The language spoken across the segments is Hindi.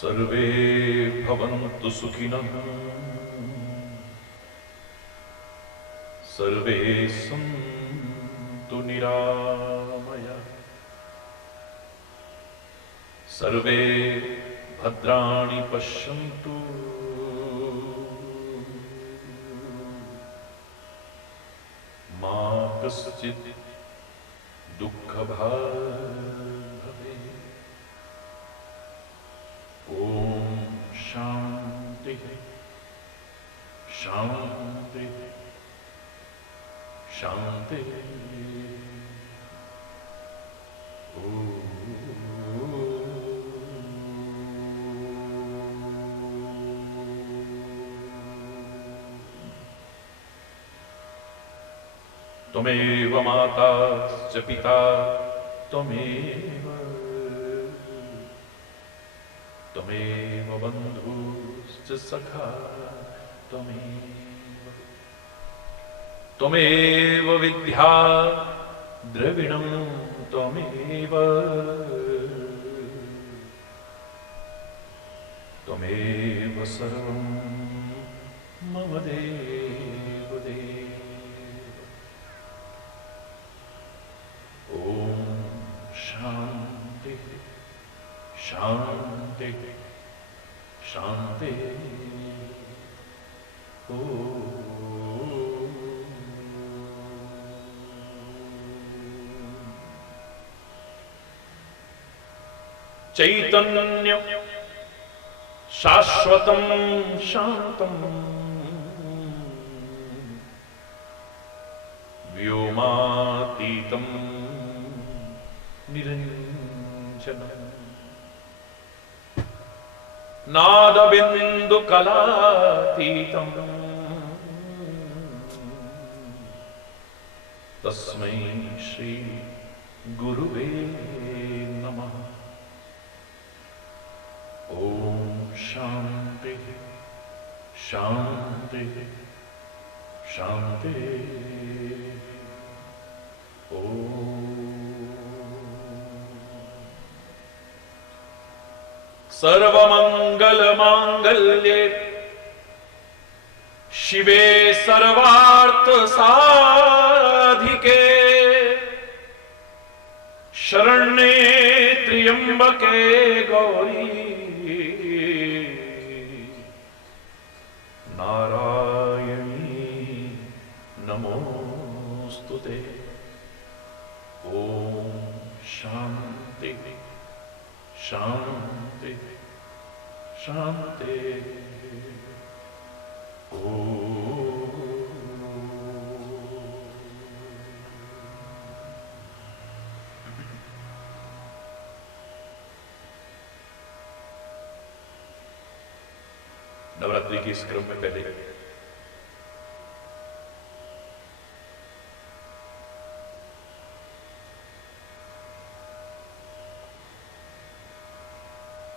सर्वे भवन्तु सुखिनः सर्वे सन्तु निरामयाः सर्वे भद्राणि पश्यन्तु मा कश्चित् दुःखभाग् भवेत्। ओम शांति शांति शांति। त्वमेव माता च पिता त्वमेव त्वमेव बन्धुश्च सखा त्वमेव विद्या द्रविणं त्वमेव सर्वं मम देव देव। ओम शांति शांति शांति। चैतन्य शाश्वतं शांतं व्योमातीतं निरञ्जनम् नादबिन्दुकलातीतं तस्मै श्री गुरुवे नमः। ओम शांति शांति शांति। सर्वमंगल मांगल्ये शिवे सर्वार्थ साधिके शरण्ये त्र्यंबके गौरी नारायणी नमोस्तुते। ओम शांति शांति शांति। नवरात्रि के इस क्रम में पहले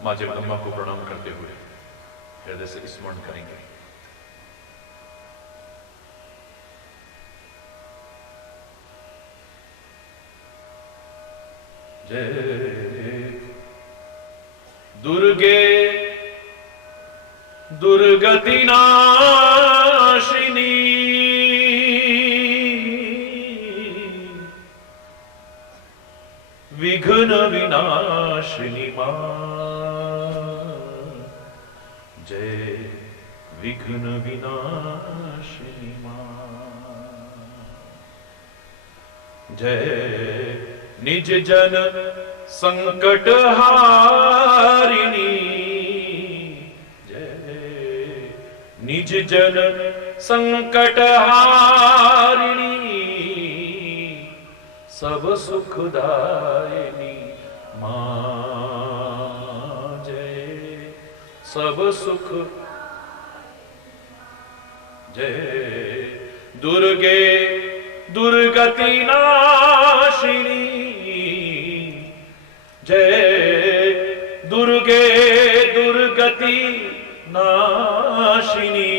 मां जगदम्बा को प्रणाम करते हुए हृदय से स्मरण करेंगे। जय दुर्गे दुर्गति नाशिनी विघ्न विनाशिनी मां। जय विघ्न विनाशिनी मां। जय निज जन संकट हारिणी। निज जन संकट हारिणी सब सुखदायिनी मां। जय सब सुख। जय दुर्गे दुर्गति नाशिनी। जय दुर्गे दुर्गति नाशिनी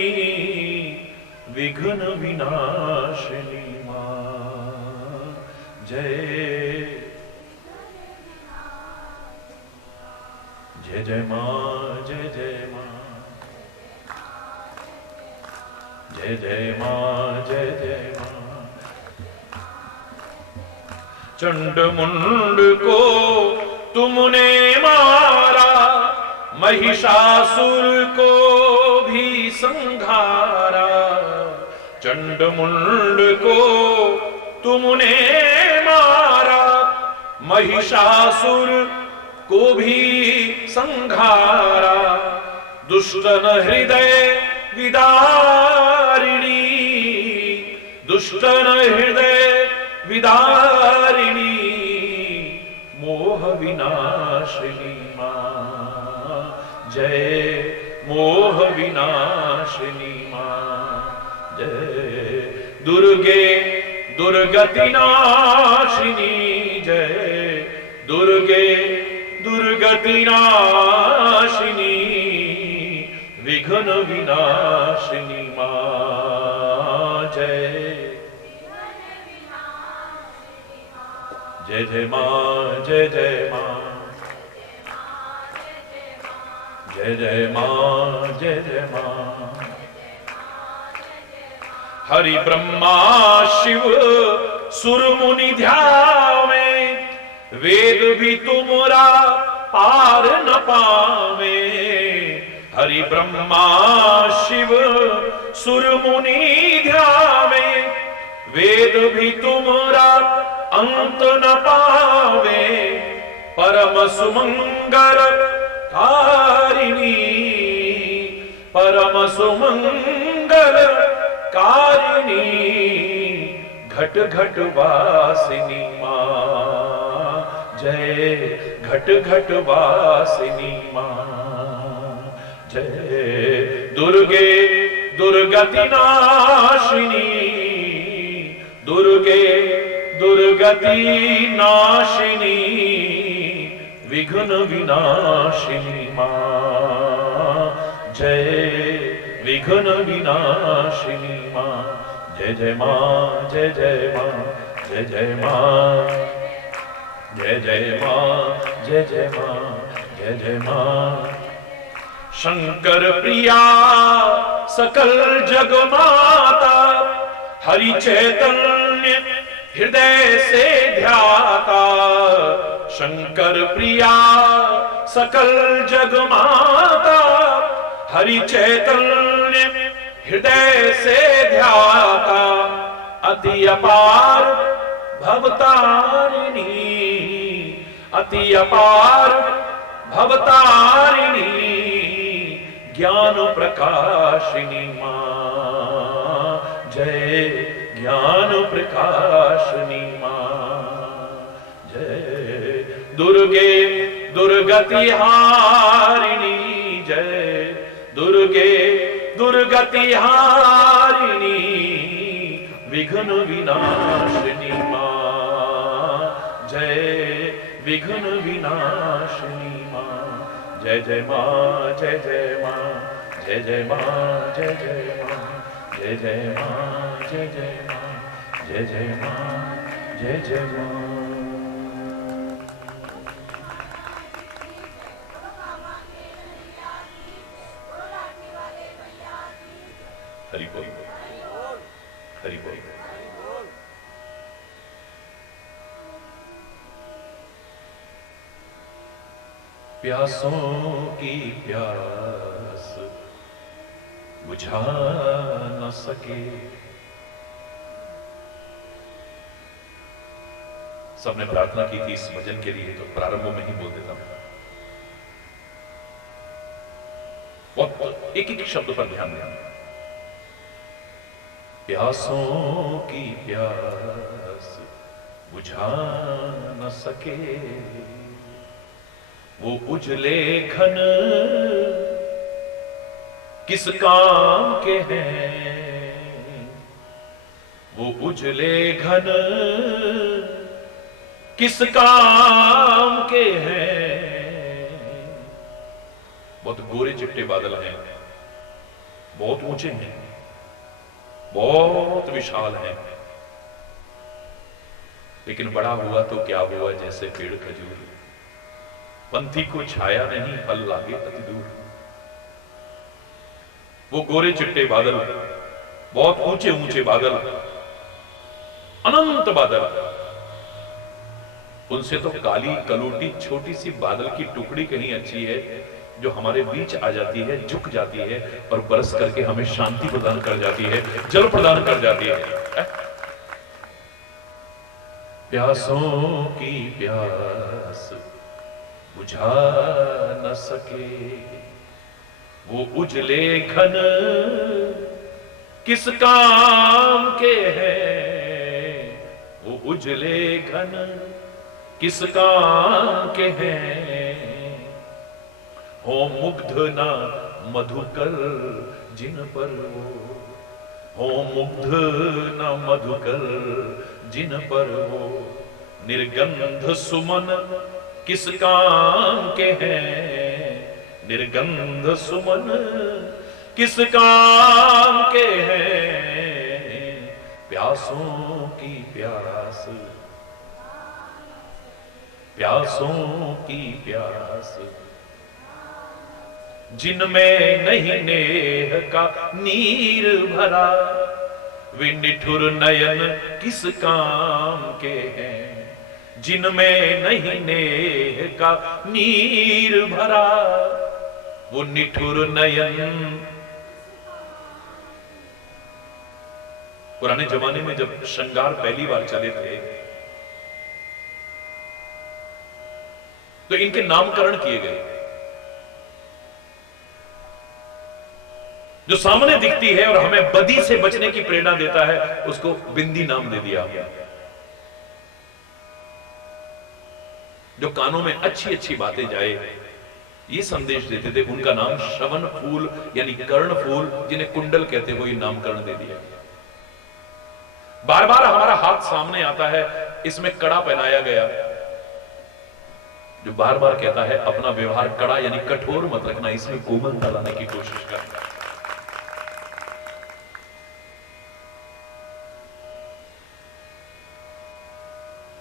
विघ्न विनाशिनी मां। जय जय जय माँ, जय जय माँ, जय जय माँ, जय जय माँ। चंड मुंड को तुमने मारा, महिषासुर को भी संघारा। चंड मुंड को तुमने मारा, महिषासुर को भी संघारा। दुष्टन हृदय विदारिणी, दुष्टन हृदय विदारिणी, मोह विनाशिनी माँ। जय मोह विनाशिनी माँ, जय दुर्गे दुर्गति नाशिनी। जय दुर्गे दुर्गति नाशिनी, विघ्न विनाशिनी माँ। जय जय जय माँ, जय जय माँ, जय जय माँ, जय जय माँ। हरि ब्रह्मा शिव सुर मुनि ध्यावे, वेद भी तुमरा पार न पावे। हरि ब्रह्मा शिव सुर मुनि ध्यावे, वेद भी तुमरा अंत न पावे। परम सुमंगल कारिणी, परम सुमंगल कारिणी, घट घट वासिनी माँ। जय घट घट वासिनी माँ। जय दुर्गे दुर्गति नाशिनी, दुर्गे दुर्गति नाशिनी, विघ्न विनाशिनी माँ। जय विघ्न विनाशिनी माँ। जय जय माँ, जय जय माँ, जय जय माँ, जय जय माँ, जय जय माँ, जय जय माँ। शंकर प्रिया सकल जग माता, हरि चैतन्य हृदय से ध्याता। शंकर प्रिया सकल जग माता, हरि चैतन्य हृदय से ध्याता। अति अपार भवतारिणी, अति अपार भवतारिणी, ज्ञान प्रकाशिनी माँ। जय ज्ञान प्रकाशिनी माँ। जय दुर्गे दुर्गति हारिणी, जय दुर्गे दुर्गति हारिणी, विघ्न विनाशिनी माँ। जय विघ्न विनाशिनी माँ। जय जय माँ, जय जय माँ, जय जय माँ, जय जय माँ, जय जय माँ, जय जय माँ, जय जय माँ, जय जय माँ। हरि बोल, हरि बोल। प्यासों की प्यास बुझा न सके। सबने प्रार्थना की थी इस भजन के लिए, तो प्रारंभ में ही बोल देता हूं। बहुत एक एक शब्द पर ध्यान देना। प्यासों की प्यास बुझा न सके, वो उजले घन किस काम के हैं। वो उजले घन किस काम के हैं। बहुत गोरे चिट्टे बादल हैं, बहुत ऊंचे हैं, बहुत विशाल हैं, लेकिन बड़ा हुआ तो क्या हुआ, जैसे पेड़ खजूर। पंथी को छाया नहीं, फल लागे अति दूर। वो गोरे चिट्टे बादल, बहुत ऊंचे ऊंचे बादल, अनंत बादल, उनसे तो काली कलोटी छोटी सी बादल की टुकड़ी कहीं अच्छी है, जो हमारे बीच आ जाती है, झुक जाती है और बरस करके हमें शांति प्रदान कर जाती है, जल प्रदान कर जाती है। प्यासों की प्यास बुझा न सके वो उजले घन किस काम के हैं, वो उजले घन किस काम के हैं। हो मुग्ध ना मधुकर जिन पर वो, हो मुग्ध ना मधुकर जिन पर वो, निर्गंध सुमन किस काम के हैं, निर्गंध सुमन किस काम के हैं। प्यासों की प्यास, प्यासों की प्यास, जिनमें नहीं नेह का नीर भरा, वे निठुर नयन किस काम के हैं। जिनमें नहीं नेह का नीर भरा, वो निठुर नयन। पुराने जमाने में जब श्रृंगार पहली बार चले थे तो इनके नामकरण किए गए। जो सामने दिखती है और हमें बदी से बचने की प्रेरणा देता है, उसको बिंदी नाम दे दिया। जो कानों में अच्छी अच्छी बातें जाए, ये संदेश देते थे, उनका नाम श्रवण फूल यानी कर्ण फूल, जिन्हें कुंडल कहते हो, ये नामकरण दे दिया। बार बार हमारा हाथ सामने आता है, इसमें कड़ा पहनाया गया, जो बार बार कहता है अपना व्यवहार कड़ा यानी कठोर मत रखना, इसमें कोमलता लाने की कोशिश करना।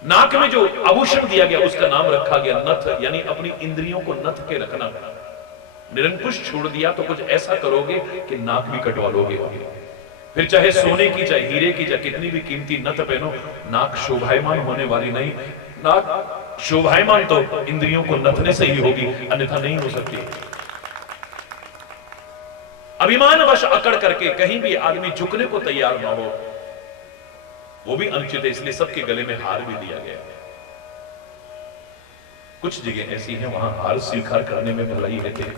नाक में जो आभूषण दिया गया उसका नाम रखा गया नथ, यानी अपनी इंद्रियों को नथ के रखना। निरंकुश छोड़ दिया तो कुछ ऐसा करोगे कि नाक भी कटवा लोगे। फिर चाहे सोने की, चाहे हीरे की, चाहे कितनी भी कीमती नथ पहनो, नाक शोभायमान होने वाली नहीं। नाक शोभायमान तो इंद्रियों को नथने से ही होगी, अन्यथा नहीं हो सकती। अभिमानवश अकड़ करके कहीं भी आदमी झुकने को तैयार ना हो, वो भी अनुचित है। इसलिए सबके गले में हार भी दिया गया। कुछ जगह ऐसी हैं वहां हार स्वीकार करने में भलाई रहते हैं।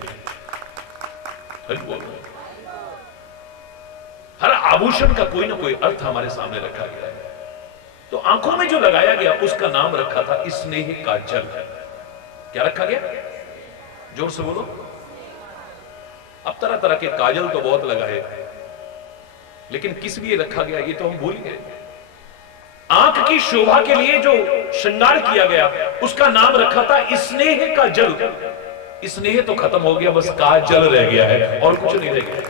हर आभूषण का कोई ना कोई अर्थ हमारे सामने रखा गया है। तो आंखों में जो लगाया गया उसका नाम रखा था स्नेह काजल। क्या रखा गया? जोर से बोलो। अब तरह तरह के काजल तो बहुत लगाए, लेकिन किस लिए रखा गया ये तो हम भूल गए। आंख की शोभा के लिए जो श्रृंगार किया गया उसका नाम रखा था स्नेह का जल। स्नेह तो खत्म हो गया, बस काजल रह गया है और कुछ नहीं रह गया।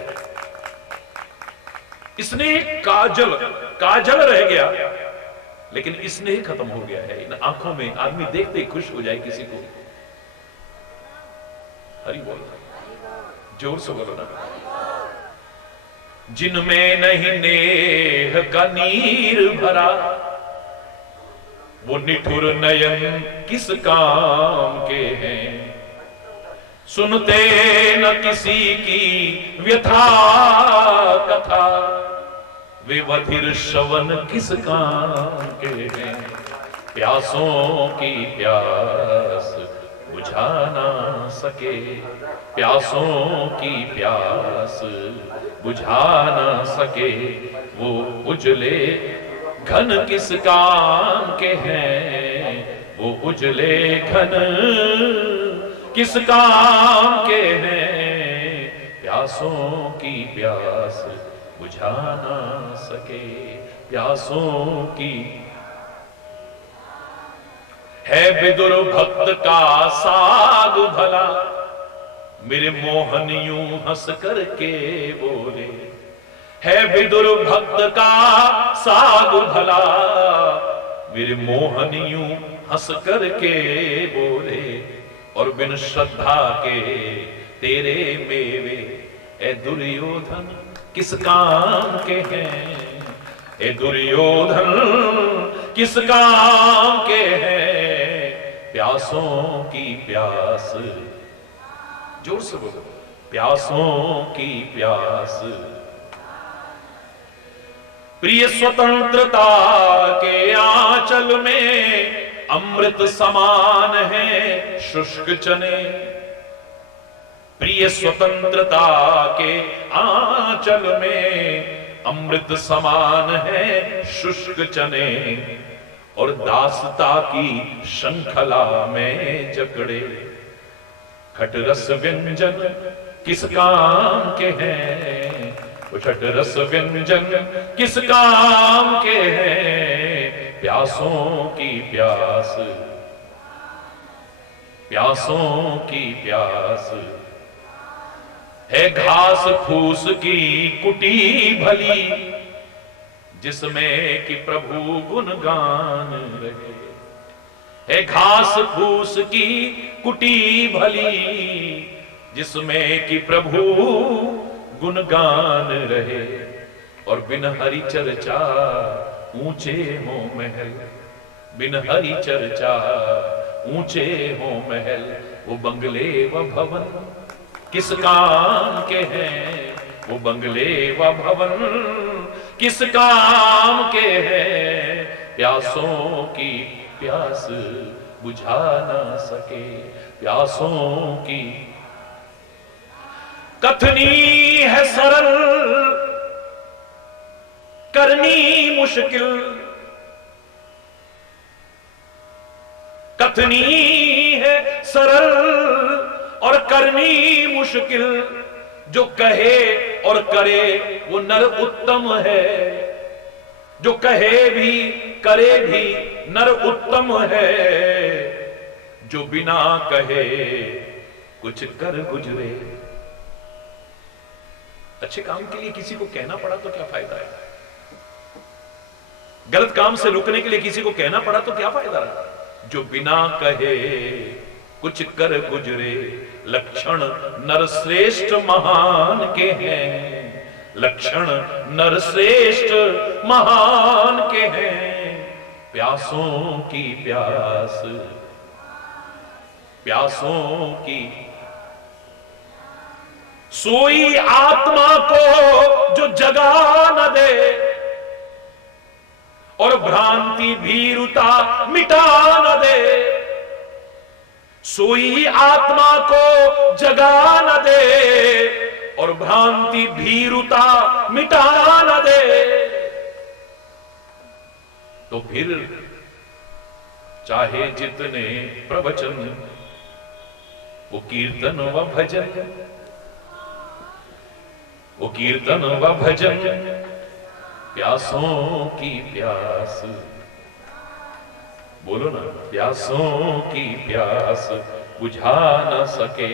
स्नेह काजल, काजल रह गया, लेकिन स्नेह खत्म हो गया है। इन आंखों में आदमी देखते ही खुश हो जाए किसी को। हरि बोल, जोर से बोलो ना। जिनमें नहीं नेह का नीर भरा, वो निठुर नयन किस काम के हैं। सुनते न किसी की व्यथा कथा, वे बधिर श्रवण किस काम के हैं। प्यासों की प्यास बुझा ना सके, प्यासों की प्यास बुझा ना सके, वो उजले घन किस काम के हैं। वो उजले घन किस काम के हैं। प्यासों की प्यास बुझा ना सके, प्यासों की। है विदुर भक्त का साग भला, मेरे मोहन यूं हंस करके बोले। है विदुर भक्त का साग भला, मेरे मोहन यूं हंस करके बोले। और बिन श्रद्धा के तेरे मेवे ए दुर्योधन किस काम के हैं, ए दुर्योधन किस काम के हैं, प्यासों की प्यास, जोर से बोलो, प्यासों की प्यास। प्रिय स्वतंत्रता के आंचल में अमृत समान है शुष्क चने, प्रिय स्वतंत्रता के आंचल में अमृत समान है शुष्क चने, और दासता की श्रृंखला में जकड़े खटरस व्यंजन किस काम के हैं, खटरस व्यंजन किस काम के हैं, प्यासों की प्यास, प्यासों की प्यास है घास फूस की कुटी भली, जिसमें कि प्रभु गुणगान रहे, है घास फूस की कुटी भली, जिसमें कि प्रभु गुणगान रहे, और बिन हरि चर्चा ऊंचे हो महल, बिन हरि चर्चा ऊंचे हो महल, वो बंगले व भवन किस काम के हैं, वो बंगले व भवन किस काम के हैं, प्यासों की प्यास बुझा ना सके, प्यासों की। कथनी है सरल करनी मुश्किल, कथनी है सरल और करनी मुश्किल, जो कहे और करे वो नर उत्तम है, जो कहे भी करे भी नर उत्तम है, जो बिना कहे कुछ कर गुजरे। अच्छे काम के लिए किसी को कहना पड़ा तो क्या फायदा है, गलत काम से रुकने के लिए किसी को कहना पड़ा तो क्या फायदा है, जो बिना कहे कुछ कर गुजरे, लक्षण नर श्रेष्ठ महान के हैं, लक्षण नर श्रेष्ठ महान के हैं, प्यासों की प्यास, प्यासों की। सोई आत्मा को जो जगा न दे, और भ्रांति भीरुता मिटा न दे, सोई आत्मा को जगा न दे, और भ्रांति भीरुता मिटा न दे, तो फिर चाहे जितने प्रवचन वो कीर्तन व भजन, वो कीर्तन व भजन, प्यासों की प्यास, बोलो ना, प्यासों की प्यास बुझा न सके,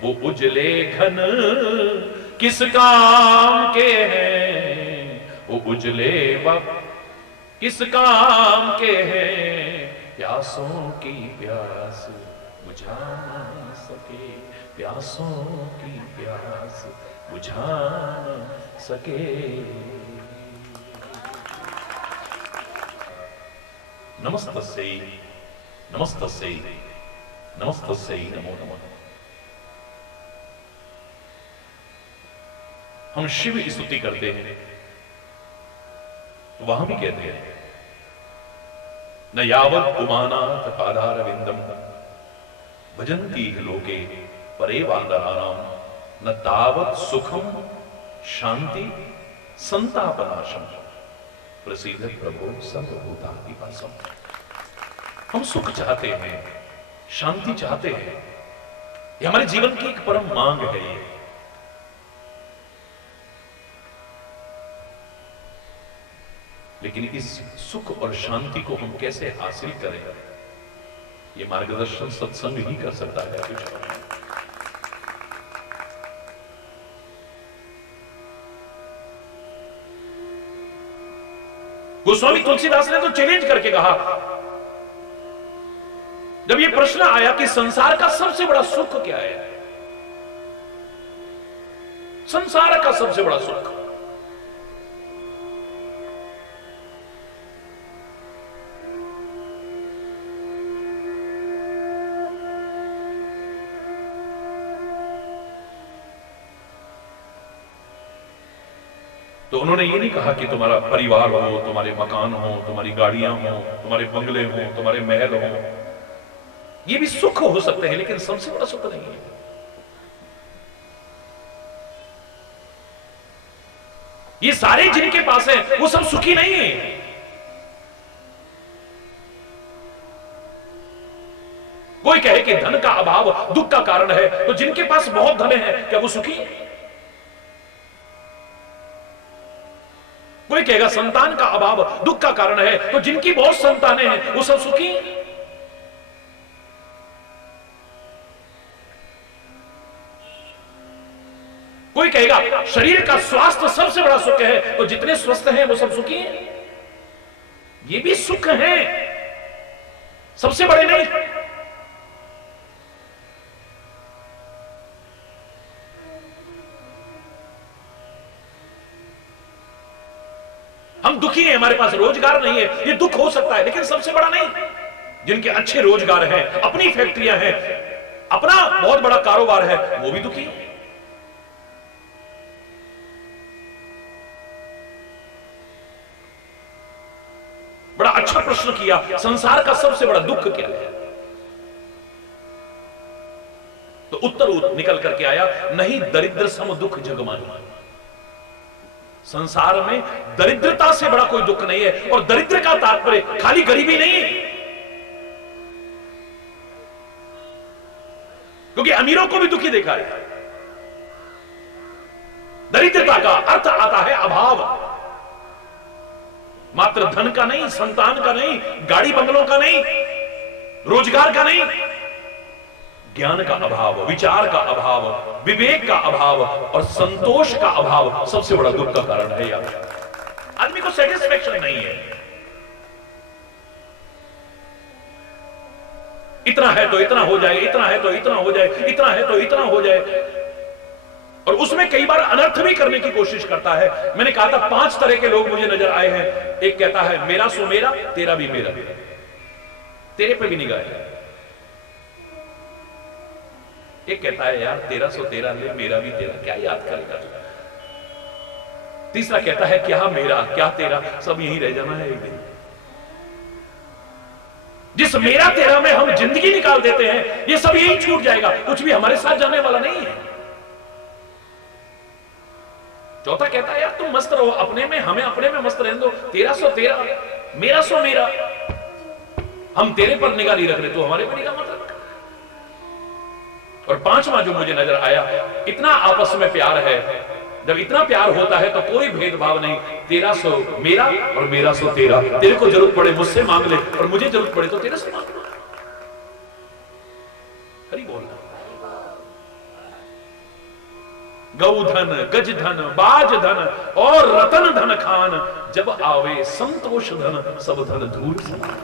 वो उजले घन किस काम के हैं, वो उजले वक्त किस काम के हैं, प्यासों की प्यास बुझा न सके, प्यासों की प्यास बुझा न सके। नमस्तस्यै नमस्तस्यै नमस्तस्यै नमो नमः। हम शिव की स्तुति करते हैं तो वहां भी कहते हैं, न यावत् पुमानाथ पादारविंदम भजन्ति लोके परे वानराणाम, न तावत् सुखम शांति संतापनाशम प्रसिद्ध प्रभु सर्वभूताधिवासम। हम सुख चाहते हैं, शांति चाहते हैं, ये हमारे जीवन की एक परम मांग है। ये लेकिन इस सुख और शांति को हम कैसे हासिल करें, ये मार्गदर्शन सत्संग ही कर सकता है। कुछ गोस्वामी तुलसीदास ने तो चैलेंज करके कहा, जब यह प्रश्न आया कि संसार का सबसे बड़ा सुख क्या है, संसार का सबसे बड़ा सुख, तो उन्होंने ये नहीं कहा कि तुम्हारा परिवार हो, तुम्हारे मकान हो, तुम्हारी गाड़ियां हो, तुम्हारे बंगले हो, तुम्हारे महल हो, ये भी सुख हो सकते हैं लेकिन सबसे बड़ा सुख नहीं है। ये सारे जिनके पास है वो सब सुखी नहीं है। कोई कहे कि धन का अभाव दुख का कारण है, तो जिनके पास बहुत धन है क्या वो सुखी है? कोई कहेगा संतान का अभाव दुख का कारण है, तो जिनकी बहुत संतानें हैं वो सब सुखी हैं? कोई कहेगा शरीर का स्वास्थ्य सबसे बड़ा सुख है, तो जितने स्वस्थ हैं वो सब सुखी हैं? ये भी सुख हैं, सबसे बड़े नहीं। हम दुखी हैं, हमारे पास रोजगार नहीं है, ये दुख हो सकता है लेकिन सबसे बड़ा नहीं। जिनके अच्छे रोजगार हैं, अपनी फैक्ट्रियां हैं, अपना बहुत बड़ा कारोबार है, वो भी दुखी है। बड़ा अच्छा प्रश्न किया, संसार का सबसे बड़ा दुख क्या है? तो उत्तर निकल करके आया, नहीं दरिद्र सम दुख जगमानी। संसार में दरिद्रता से बड़ा कोई दुख नहीं है, और दरिद्र का तात्पर्य खाली गरीबी नहीं है, क्योंकि अमीरों को भी दुखी देखा है। दरिद्रता का अर्थ आता है अभाव, मात्र धन का नहीं, संतान का नहीं, गाड़ी बंगलों का नहीं, रोजगार का नहीं, ज्ञान का अभाव, विचार का अभाव, विवेक का अभाव और संतोष का अभाव सबसे बड़ा दुख का कारण है। यार आदमी को सेटिस्फेक्शन नहीं है, इतना है तो इतना हो जाए, इतना है तो इतना हो जाए, इतना है तो इतना हो जाए, और उसमें कई बार अनर्थ भी करने की कोशिश करता है। मैंने कहा था 5 तरह के लोग मुझे नजर आए हैं। एक कहता है मेरा सो मेरा, तेरा भी मेरा, तेरे पे भी निगाह है। एक कहता है यार तेरा सो तेरा ले, मेरा भी तेरा, क्या याद करेगा। तीसरा कहता है क्या मेरा क्या तेरा, सब यहीं रह जाना है एक दिन। जिस मेरा तेरा में हम जिंदगी निकाल देते हैं, ये सब यहीं छूट जाएगा, कुछ भी हमारे साथ जाने वाला नहीं है। चौथा कहता है यार तुम मस्त रहो अपने में, हमें अपने में मस्त रहने दो, तेरा सो तेरा, मेरा सो मेरा, हम तेरे पर निगाह नहीं रख रहे, तो हमारे पर निगाह मत रख। और पांचवा जो मुझे नजर आया, इतना आपस में प्यार है, जब इतना प्यार होता है तो कोई भेदभाव नहीं, तेरा सो मेरा और मेरा सो तेरा, तेरे को जरूरत पड़े मुझसे मांग ले और मुझे जरूरत पड़े तो तेरे से मांग लो। हरि बोल। गौ धन, गज धन, बाज धन और रतन धन खान, जब आवे संतोष धन, सब धन धूल समान।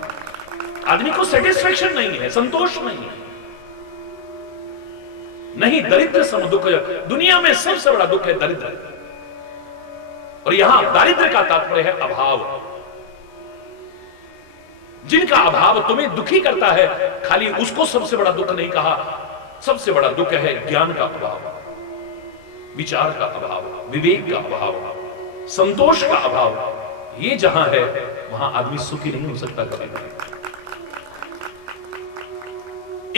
आदमी को सेटिस्फेक्शन नहीं है, संतोष नहीं है। नहीं दरिद्र सम दुख, दुनिया में सबसे बड़ा दुख है दरिद्र, और यहां दारिद्र्य का तात्पर्य है अभाव। जिनका अभाव तुम्हें दुखी करता है, खाली उसको सबसे बड़ा दुख नहीं कहा, सबसे बड़ा दुख है ज्ञान का अभाव, विचार का अभाव, विवेक का अभाव, संतोष का अभाव। ये जहां है वहां आदमी सुखी नहीं हो सकता कभी।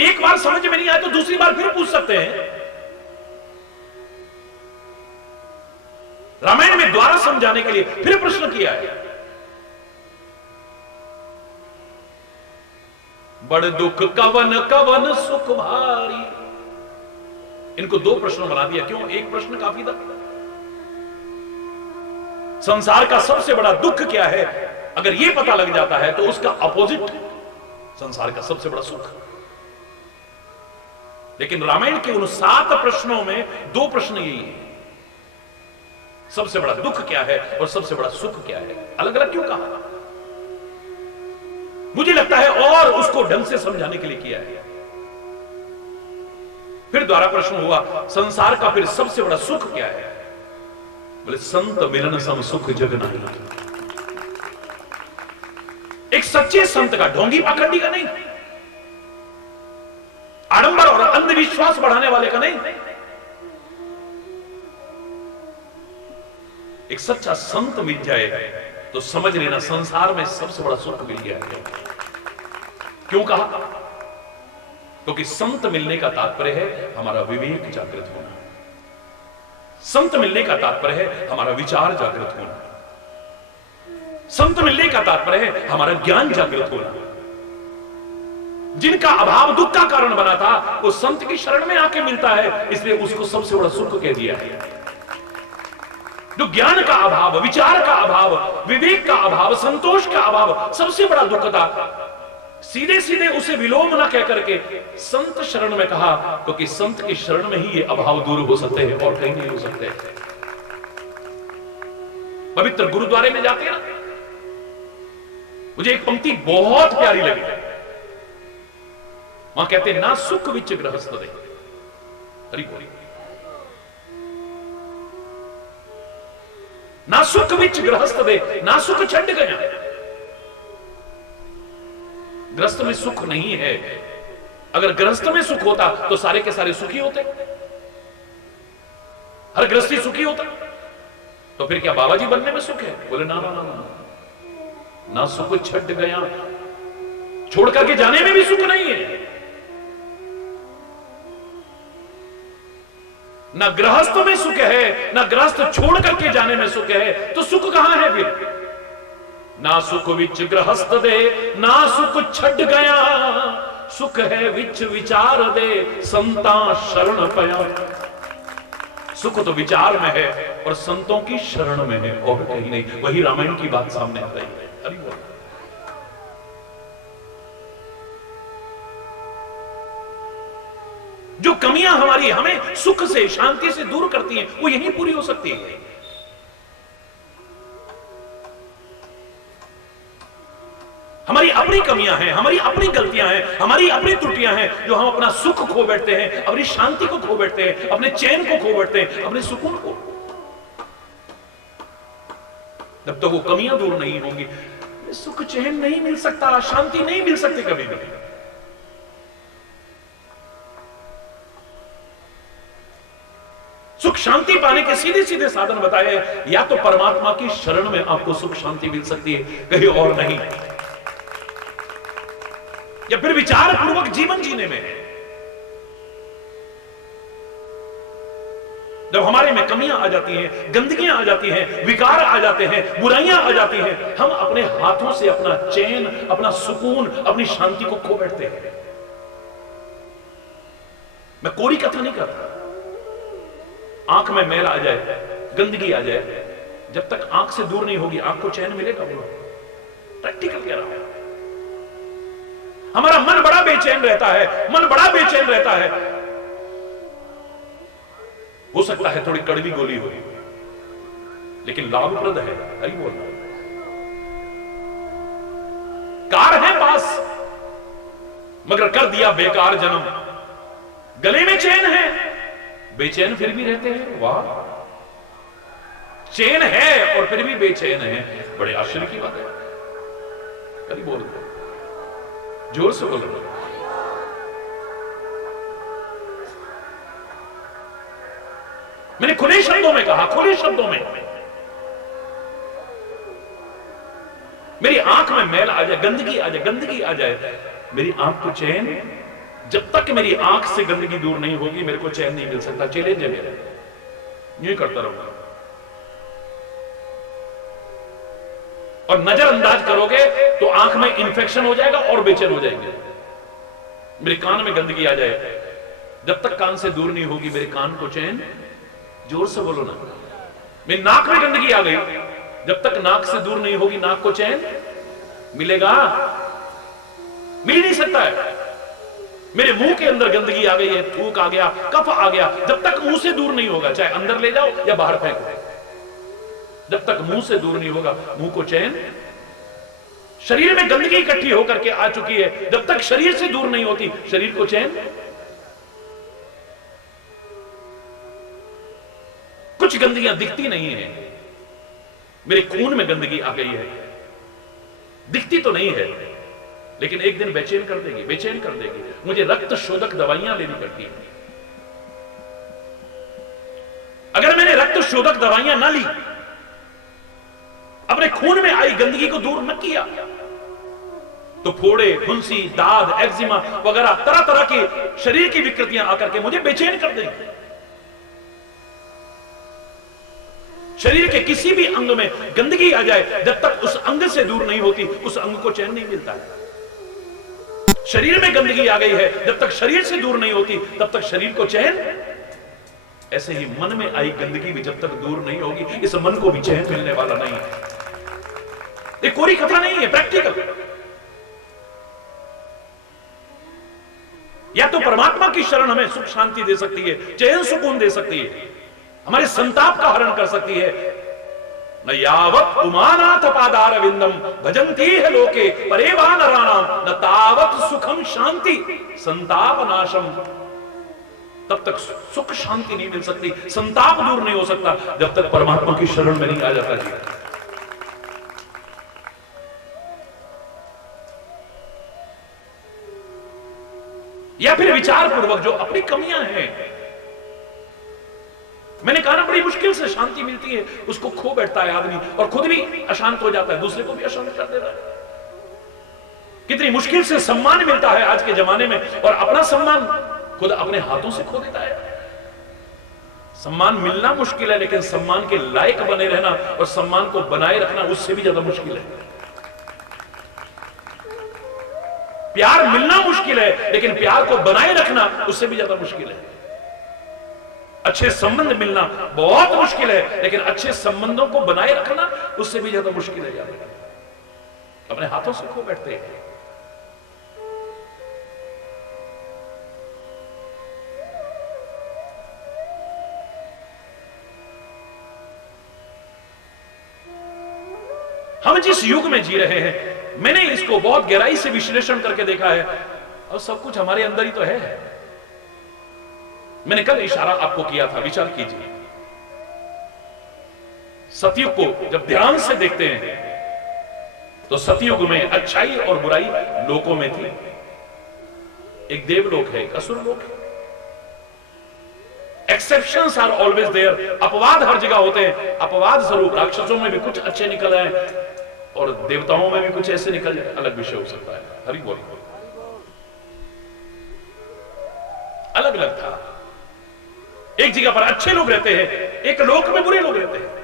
एक बार समझ में नहीं आया तो दूसरी बार फिर पूछ सकते हैं। रामायण में द्वारा समझाने के लिए फिर प्रश्न किया है। बड़ दुख कवन कवन सुख भारी, इनको 2 प्रश्नों बना दिया। क्यों? एक प्रश्न काफी था। संसार का सबसे बड़ा दुख क्या है, अगर यह पता लग जाता है तो उसका अपोजिट संसार का सबसे बड़ा सुख। लेकिन रामायण के उन 7 प्रश्नों में 2 प्रश्न यही है, सबसे बड़ा दुख क्या है और सबसे बड़ा सुख क्या है। अलग अलग क्यों कहा? मुझे लगता है और उसको ढंग से समझाने के लिए किया है। फिर द्वारा प्रश्न हुआ, संसार का फिर सबसे बड़ा सुख क्या है? बोले, संत मिलन सम सुख जग नहीं। एक सच्चे संत का, ढोंगी पाखंडी का नहीं, आडंबर और अंधविश्वास बढ़ाने वाले का नहीं, एक सच्चा संत मिल जाए तो समझ लेना संसार में सबसे बड़ा सुख मिल गया है। क्यों कहा? क्योंकि संत मिलने का तात्पर्य है हमारा विवेक जागृत होना, संत मिलने का तात्पर्य है हमारा विचार जागृत होना, संत मिलने का तात्पर्य है हमारा ज्ञान जागृत होना। जिनका अभाव दुख का कारण बना था वो संत की शरण में आके मिलता है, इसलिए उसको सबसे बड़ा सुख कह दिया है। जो ज्ञान का अभाव, विचार का अभाव, विवेक का अभाव, संतोष का अभाव सबसे बड़ा दुख था, सीधे सीधे उसे विलोम न कह करके संत शरण में कहा, क्योंकि संत की शरण में ही ये अभाव दूर हो सकते हैं और कहीं नहीं हो सकते। पवित्र गुरुद्वारे में जाते हैं ना, मुझे एक पंक्ति बहुत प्यारी लगी। वहां कहते हैं, ना सुख विच गृहस्थ दे। हरि बोल। ना सुख विच गृहस्थ दे, ना सुख छंड गया। गृहस्थ में सुख नहीं है। अगर गृहस्थ में सुख होता तो सारे के सारे सुखी होते, हर गृहस्थी सुखी होता। तो फिर क्या बाबा जी बनने में सुख है? बोले ना ना ना ना, ना सुख छट गया, छोड़ करके जाने में भी सुख नहीं है। ना गृहस्थ में सुख है, ना गृहस्थ छोड़ करके जाने में सुख है, तो सुख कहां है फिर? ना सुख विच गृहस्थ दे, ना सुख छट गया, सुख है विच विचार दे, संता शरण पया। सुख तो विचार में है और संतों की शरण में है, और कहीं नहीं। वही रामायण की बात सामने आ रही है। हरि बोल। जो कमियां हमारी हमें सुख से, शांति से दूर करती हैं, वो यहीं पूरी हो सकती है। हमारी अपनी कमियां हैं, हमारी अपनी गलतियां हैं, हमारी अपनी त्रुटियां हैं, जो हम अपना सुख खो बैठते हैं, अपनी शांति को खो बैठते हैं, अपने चैन को खो बैठते हैं, अपने सुकून को। जब तक वो कमियां दूर नहीं होंगी, सुख चैन नहीं मिल सकता, शांति नहीं मिल सकती कभी भी। सुख शांति पाने के सीधे सीधे साधन बताए, या तो परमात्मा की शरण में आपको सुख शांति मिल सकती है, कहीं और नहीं, या फिर विचार पूर्वक जीवन जीने में। जब हमारे में कमियां आ जाती हैं, गंदगियां आ जाती हैं, विकार आ जाते हैं, बुराइयां आ जाती हैं, हम अपने हाथों से अपना चैन, अपना सुकून, अपनी शांति को खो बैठते हैं। मैं कोरी कथा नहीं करता। आंख में मैल आ जाए, गंदगी आ जाए, जब तक आंख से दूर नहीं होगी, आंख को चैन मिलेगा? प्रैक्टिकल कह रहा हूं। हमारा मन बड़ा बेचैन रहता है, मन बड़ा बेचैन रहता है। हो सकता है थोड़ी कड़वी गोली हो, लेकिन लाभप्रद है। हरि बोल। कार है पास, मगर कर दिया बेकार जन्म। गले में चैन है, बेचैन फिर भी रहते हैं। वाह, चैन है और फिर भी बेचैन है, बड़े आश्चर्य की बात है। हरि बोल। जोर से बोलो। मैंने खुले शब्दों में कहा, खुले शब्दों में, मेरी आंख में मैल आ जाए, गंदगी आ जाए, गंदगी आ जाए, मेरी आंख को चैन, जब तक मेरी आंख से गंदगी दूर नहीं होगी, मेरे को चैन नहीं मिल सकता। चैलेंज है मेरा, यूं करता रहूंगा। और नजरअंदाज करोगे तो आंख में इंफेक्शन हो जाएगा और बेचैन हो जाएंगे। मेरे कान में गंदगी आ जाए, जब तक कान से दूर नहीं होगी मेरे कान को चैन, जोर से बोलो ना। मेरी नाक में गंदगी आ गई, जब तक नाक से दूर नहीं होगी नाक को चैन मिलेगा? मिल नहीं सकता है। मेरे मुंह के अंदर गंदगी आ गई है, थूक आ गया, कफ आ गया, जब तक मुंह से दूर नहीं होगा, चाहे अंदर ले जाओ या बाहर फेंको, जब तक मुंह से दूर नहीं होगा, मुंह को चैन, शरीर में गंदगी इकट्ठी होकर के आ चुकी है, जब तक शरीर से दूर नहीं होती शरीर को चैन। कुछ गंदगियां दिखती नहीं है, मेरे खून में गंदगी आ गई है, दिखती तो नहीं है लेकिन एक दिन बेचैन कर देगी, बेचैन कर देगी। मुझे रक्त शोधक दवाइयां लेनी पड़ती है। अगर मैंने रक्त शोधक दवाइयां ना ली, अपने खून में आई गंदगी को दूर न किया, तो फोड़े, फुंसी, दाद, एक्जिमा वगैरह तरह तरह की शरीर की विकृतियां आकर के मुझे बेचैन कर देंगी। शरीर के किसी भी अंग में गंदगी आ जाए, जब तक उस अंग से दूर नहीं होती उस अंग को चैन नहीं मिलता है। शरीर में गंदगी आ गई है, जब तक शरीर से दूर नहीं होती तब तक शरीर को चैन। ऐसे ही मन में आई गंदगी भी जब तक दूर नहीं होगी, इस मन को भी चैन मिलने वाला नहीं है। ये कोई खतरा नहीं है, प्रैक्टिकल। या तो परमात्मा की शरण हमें सुख शांति दे सकती है, चैन सुकून दे सकती है, हमारे संताप का हरण कर सकती है। न यावत उमानाथ पादार विंदम भजंती है लोके परेवा नराणाम न तावत सुखम शांति संताप नाशम। तब तक सुख शांति नहीं मिल सकती, संताप दूर नहीं हो सकता जब तक परमात्मा की शरण में नहीं आ जाता जी। या फिर विचार पूर्वक जो अपनी कमियां हैं, मैंने कहा ना बड़ी मुश्किल से शांति मिलती है, उसको खो बैठता है आदमी और खुद भी अशांत हो जाता है, दूसरे को भी अशांत कर देता है। कितनी मुश्किल से सम्मान मिलता है आज के जमाने में, और अपना सम्मान खुद अपने हाथों से खो देता है। सम्मान मिलना मुश्किल है, लेकिन सम्मान के लायक बने रहना और सम्मान को बनाए रखना उससे भी ज्यादा मुश्किल है। प्यार मिलना मुश्किल है, लेकिन प्यार को बनाए रखना उससे भी ज्यादा मुश्किल है। अच्छे संबंध मिलना बहुत मुश्किल है, लेकिन अच्छे संबंधों को बनाए रखना उससे भी ज्यादा मुश्किल है। यार अपने हाथों से खो बैठते हैं। हम जिस युग में जी रहे हैं, मैंने इसको बहुत गहराई से विश्लेषण करके देखा है, और सब कुछ हमारे अंदर ही तो है। मैंने कल इशारा आपको किया था, विचार कीजिए। सतयुग को जब ध्यान से देखते हैं तो सतयुग में अच्छाई और बुराई लोकों में थी। एक देवलोक है, एक असुर लोक है। Exceptions are always there. अपवाद हर जगह होते हैं। अपवाद स्वरूप राक्षसों में भी कुछ अच्छे निकल आए और देवताओं में भी कुछ ऐसे निकल जाए, अलग विषय हो सकता है। हरि बोल। अलग अलग था। एक जगह पर अच्छे लोग रहते हैं, एक लोक में बुरे लोग रहते हैं।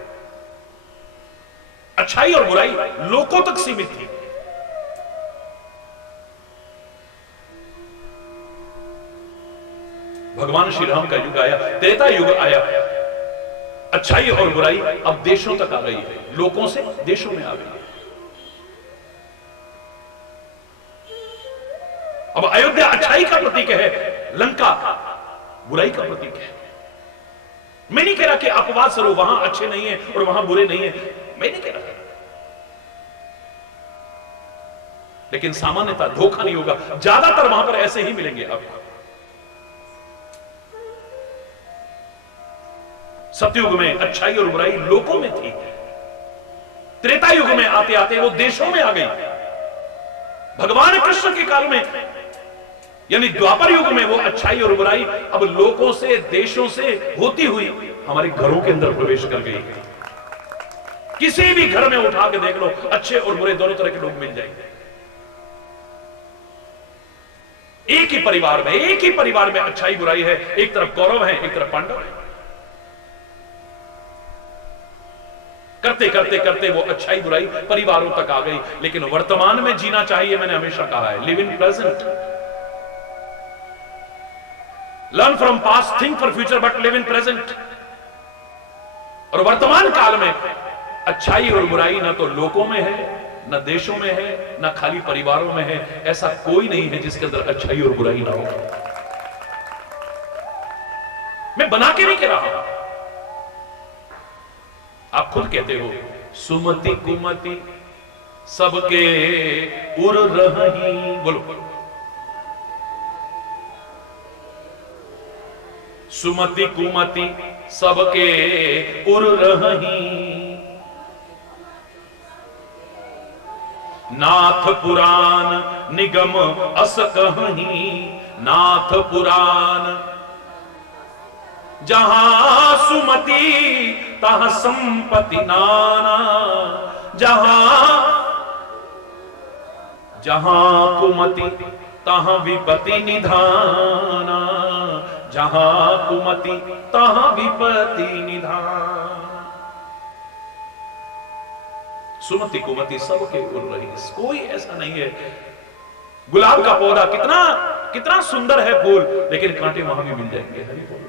अच्छाई और बुराई लोकों तक सीमित थी। भगवान श्री राम का युग आया, त्रेता युग आया, अच्छाई और बुराई अब देशों तक आ गई है, लोकों से देशों में आ गई है। अब अयोध्या अच्छाई का प्रतीक है, लंका बुराई का प्रतीक है। मैं नहीं कह रहा कि अपवाद स्वरूप वहां अच्छे नहीं है और वहां बुरे नहीं है, मैं नहीं कह रहा, लेकिन सामान्यतः धोखा नहीं होगा, ज्यादातर वहां पर ऐसे ही मिलेंगे आपको। सतयुग में अच्छाई और बुराई लोकों में थी, त्रेता युग में आते आते वो देशों में आ गई। भगवान कृष्ण के काल में यानी द्वापर युग में वो अच्छाई और बुराई अब लोकों से, देशों से होती हुई हमारे घरों के अंदर प्रवेश कर गई। किसी भी घर में उठा के देख लो, अच्छे और बुरे दोनों तरह के लोग मिल जाएंगे। एक ही परिवार में अच्छाई बुराई है, एक तरफ कौरव है, एक तरफ पांडव है। करते करते करते वो अच्छाई बुराई परिवारों तक आ गई। लेकिन वर्तमान में जीना चाहिए, मैंने हमेशा कहा है, live in present. Learn from past, think for future, but live in present. और वर्तमान काल में अच्छाई और बुराई ना तो लोकों में है, ना देशों में है, ना खाली परिवारों में है। ऐसा कोई नहीं है जिसके अंदर अच्छाई और बुराई ना हो। मैं बना के नहीं कह रहा, आप खुद कहते हो सुमति कुमति सबके उर रही। बोलो। सुमति कुमति सबके उर रही, नाथ पुराण निगम अस कहीं। नाथ पुराण जहां सुमति तहां संपत्ति नाना। जहां कुमति तहां विपत्ति निधाना। जहां कुमति तहां विपत्ति निधान। सुमति कुमति सबके उर रही। कोई ऐसा नहीं है। गुलाब का पौधा कितना कितना सुंदर है फूल, लेकिन कांटे वहां भी मिल जाएंगे। हरी बोल।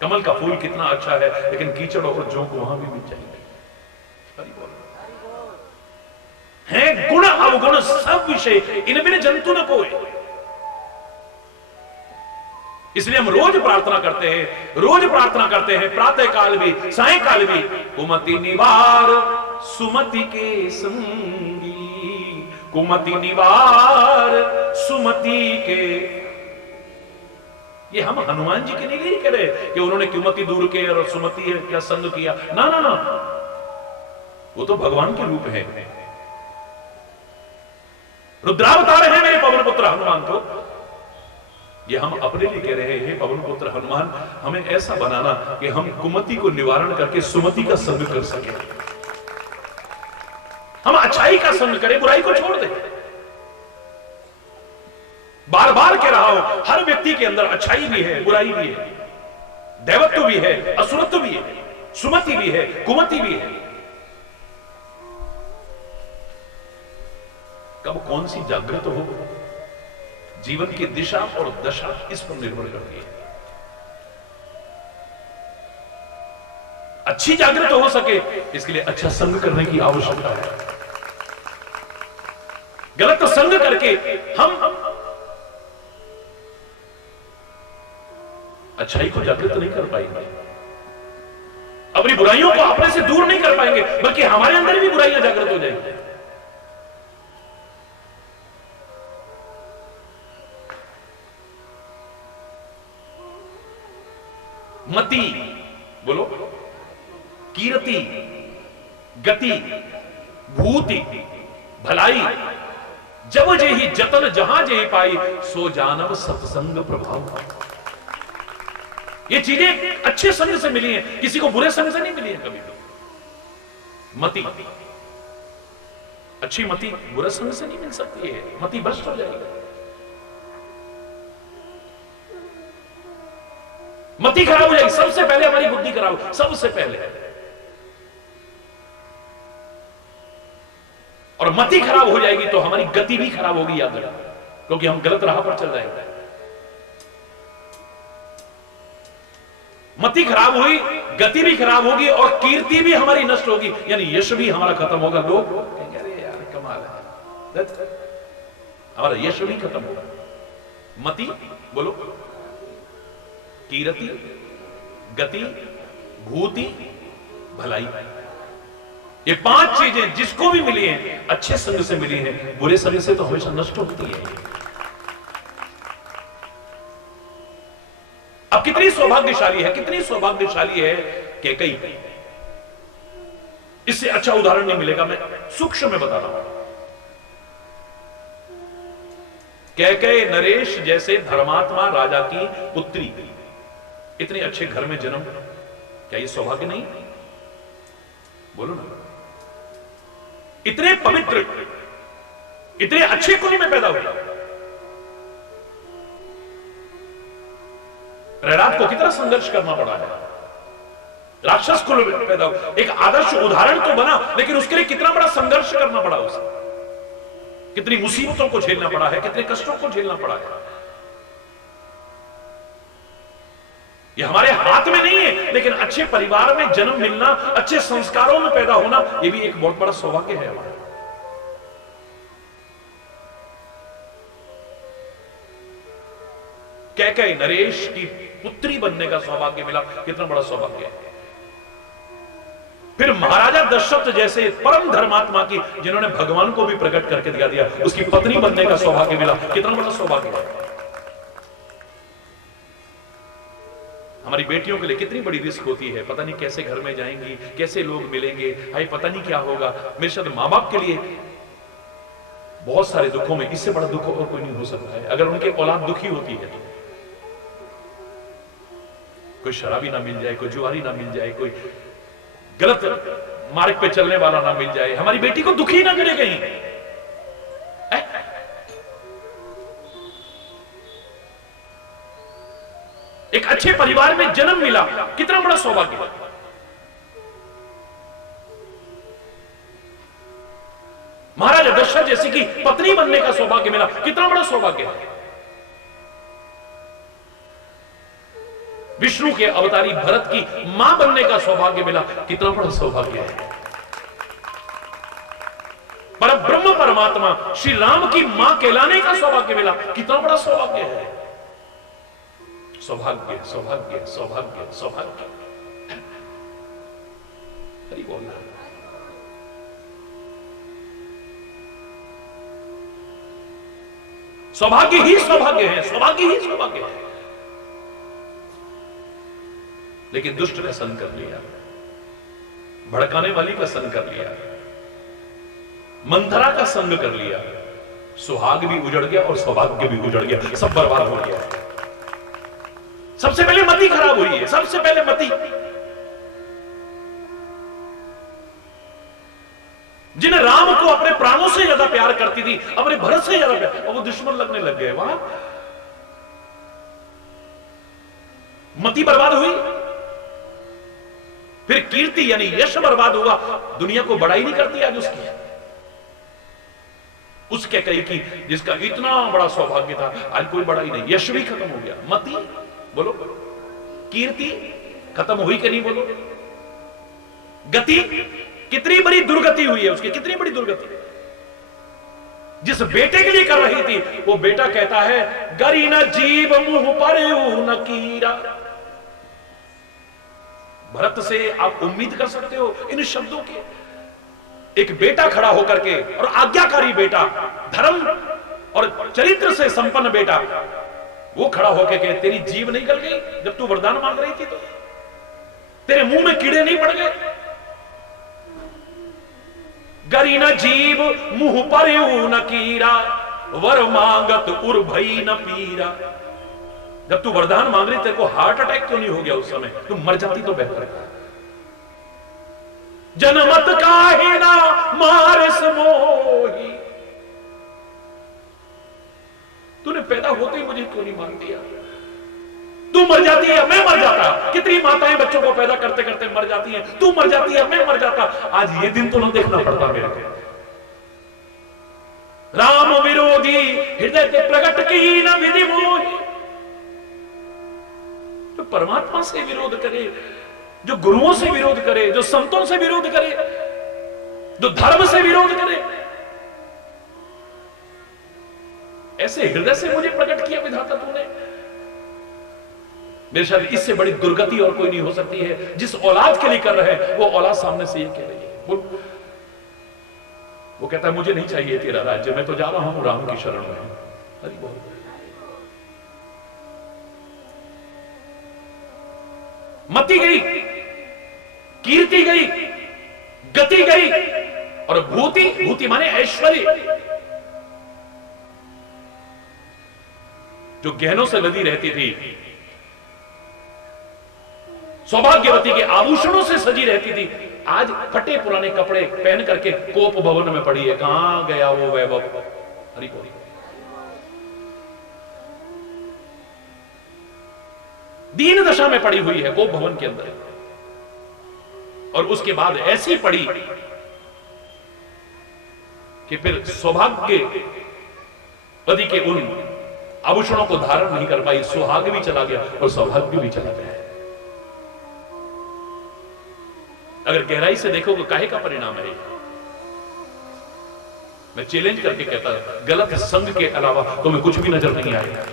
कमल का फूल कितना अच्छा है, लेकिन कीचड़ और जोंक वहां भी मिल जाएंगे। हरी बोल। है गुण अवगुण सब विषय, इनमें जंतु न कोई। इसलिए हम रोज प्रार्थना करते हैं, प्रातः काल भी साय काल भी। कुमति निवार सुमति के संगी। कुमति निवार सुमति के। ये हम हनुमान जी के लिए नहीं कह रहे कि उन्होंने कुमति दूर के और सुमति क्या संग किया। ना ना ना, वो तो भगवान के रूप है। रुद्रावतार है मेरे पवन पुत्र हनुमान। तो ये हम अपने लिए कह रहे हैं, पवन पुत्र हनुमान, हमें ऐसा बनाना कि हम कुमति को निवारण करके सुमति का संग कर सके। हम अच्छाई का संग करें, बुराई को छोड़ दें। बार बार कह रहा हूं, हर व्यक्ति के अंदर अच्छाई भी है, बुराई भी है, दैवत्व भी है, असुरत्व भी है, सुमति भी है, कुमति भी है। कब कौन सी जागृत हो, जीवन की दिशा और दशा इस पर निर्भर करती है। अच्छी जागृत हो सके, इसके लिए अच्छा संग करने की आवश्यकता है। गलत संग करके हम अच्छाई को जागृत नहीं कर पाएंगे, अपनी बुराइयों को अपने से दूर नहीं कर पाएंगे, बल्कि हमारे अंदर भी बुराइयां जागृत हो जाएंगी। मति बोलो, कीर्ति, गति, भूति, भलाई, जब जेहि जतन जहां जेहि पाई, सो जानव सत्संग प्रभाव। ये चीजें अच्छे संग से मिली हैं, किसी को बुरे संग से नहीं मिली है कभी भी। मति, अच्छी मति बुरे संग से नहीं मिल सकती है, मति भ्रष्ट हो जाएगी। मति खराब हो जाएगी, सबसे पहले हमारी बुद्धि खराब हो, सबसे पहले। और मति खराब हो जाएगी तो हमारी गति भी खराब होगी, याद रखना, क्योंकि हम गलत राह पर चल जाएंगे। मति खराब हुई, गति भी खराब होगी और कीर्ति भी हमारी नष्ट होगी, यानी यश भी हमारा खत्म होगा। लोग कहेंगे अरे यार कमाल है, हमारा यश भी खत्म होगा। मति बोलो, कीर्ति, गति, भूति, भलाई, ये पांच चीजें जिसको भी मिली हैं अच्छे संग से मिली हैं, बुरे संग से तो हमेशा नष्ट होती है। अब कितनी सौभाग्यशाली है, कितनी सौभाग्यशाली है कैकेयी। इससे अच्छा उदाहरण नहीं मिलेगा, मैं सूक्ष्म में बता रहा हूं। कैकेयी नरेश जैसे धर्मात्मा राजा की पुत्री, इतने अच्छे घर में जन्म, क्या ये सौभाग्य नहीं? बोलो ना। इतने पवित्र, इतने अच्छे कुल में पैदा हुआ। प्रहलाद को कितना संघर्ष करना पड़ा है, राक्षस कुल में पैदा हुआ, एक आदर्श उदाहरण तो बना, लेकिन उसके लिए कितना बड़ा संघर्ष करना पड़ा उसे, कितनी मुसीबतों को झेलना पड़ा है, कितने कष्टों को झेलना पड़ा है। ये हमारे हाथ में नहीं है, लेकिन अच्छे परिवार में जन्म मिलना, अच्छे संस्कारों में पैदा होना, ये भी एक बहुत बड़ा सौभाग्य है हमारा। कैकेयी नरेश की पुत्री बनने का सौभाग्य मिला, कितना बड़ा सौभाग्य है। फिर महाराजा दशरथ जैसे परम धर्मात्मा की, जिन्होंने भगवान को भी प्रकट करके दिया, उसकी पत्नी बनने का सौभाग्य मिला। कितना बड़ा सौभाग्य है। हमारी बेटियों के लिए कितनी बड़ी रिस्क होती है, पता नहीं कैसे घर में जाएंगी, कैसे लोग मिलेंगे, भाई पता नहीं क्या होगा। मेरे साथ माँ बाप के लिए बहुत सारे दुखों में इससे बड़ा दुख और कोई नहीं हो सकता है। अगर उनके औलाद दुखी होती है तो कोई शराबी ना मिल जाए, कोई जुआरी ना मिल जाए, कोई गलत मार्ग पे चलने वाला ना मिल जाए, हमारी बेटी को दुखी ना करे कहीं। एक अच्छे परिवार में जन्म मिला, कितना बड़ा सौभाग्य है। महाराजा दशरथ जैसी की पत्नी बनने का सौभाग्य मिला, कितना बड़ा सौभाग्य है। विष्णु के अवतारी भरत की मां बनने का सौभाग्य मिला, कितना बड़ा सौभाग्य है। पर ब्रह्म परमात्मा श्री राम की मां कहलाने का सौभाग्य मिला, कितना बड़ा सौभाग्य है। सौभाग्य सौभाग्य सौभाग्य सौभाग्य, हरि बोलना। सौभाग्य ही सौभाग्य है, सौभाग्य ही सौभाग्य है। लेकिन दुष्ट का संग कर लिया, भड़काने वाली का संग कर लिया, मंथरा का संग कर लिया, सुहाग भी उजड़ गया और सौभाग्य भी उजड़ गया, सब बर्बाद हो गया। सबसे पहले मति खराब हुई है, सबसे पहले मति। जिन राम को अपने प्राणों से ज्यादा प्यार करती थी, अपने भरत से ज्यादा प्यार, और वो दुश्मन लगने लग गए। वहां मति बर्बाद हुई, फिर कीर्ति यानी यश बर्बाद हुआ। दुनिया को बड़ाई नहीं करती आज उसकी, उसके कई की जिसका इतना बड़ा सौभाग्य था, आज कोई बड़ाई नहीं, यश भी खत्म हो गया। मति बोलो, कीर्ति खत्म हुई कि नहीं बोलो, गति कितनी बड़ी दुर्गति हुई है उसकी, कितनी बड़ी दुर्गति। जिस बेटे के लिए कर रही थी, वो बेटा कहता है गरी न जीव मुंह पर न कीरा। भरत से आप उम्मीद कर सकते हो इन शब्दों के। एक बेटा खड़ा होकर के, और आज्ञाकारी बेटा, धर्म और चरित्र से संपन्न बेटा, वो खड़ा होकर के तेरी जीभ नहीं गल गई जब तू वरदान मांग रही थी? तो तेरे मुंह में कीड़े नहीं पड़ गए? गरी न जीव मुंह पर न कीरा, वर मांगत उर भई न पीरा। जब तू वरदान मांग रही, तेरे को हार्ट अटैक क्यों नहीं हो गया उस समय? तू मर जाती तो बेहतर था। जनमत काहे ना मारस मोही, तूने पैदा होते ही मुझे क्यों नहीं मार दिया? तू मर जाती है, मैं मर जाता। कितनी माताएं बच्चों को पैदा करते करते मर जाती हैं, तू मर जाती है, मैं मर जाता। आज ये दिन तो ना देखना पड़ता मेरे को। राम विरोधी हृदय के प्रकट की न विधि मोही। जो परमात्मा से विरोध करे, जो गुरुओं से विरोध करे, जो संतों से विरोध करे, जो धर्म से विरोध करे, ऐसे हृदय से मुझे प्रकट किया विधाता तूने। मेरे शायद इससे बड़ी दुर्गति और कोई नहीं हो सकती है। जिस औलाद के लिए कर रहे हैं, वो औलाद सामने से ये कह रही है। वो कहता है मुझे नहीं चाहिए तेरा राज्य, मैं तो जा रहा हूं राम की शरण में। हरि बोल। मति गई, कीर्ति गई, गति गई, और भूति, भूति माने ऐश्वर्य, जो गहनों से लदी रहती थी, सौभाग्यवती के आभूषणों से सजी रहती थी, आज फटे पुराने कपड़े पहन करके कोप भवन में पड़ी है। कहां गया वो वैभव? हरि बोल। दीन दशा में पड़ी हुई है कोप भवन के अंदर, और उसके बाद ऐसी पड़ी कि फिर सौभाग्यवती के उन आभूषणों को धारण नहीं कर पाई, सुहाग भी चला गया और सौभाग्य भी चला गया। अगर गहराई से देखोगे काहे का परिणाम है? मैं चैलेंज करके कहता हूं, गलत संग के अलावा तुम्हें कुछ भी नजर नहीं आएगा।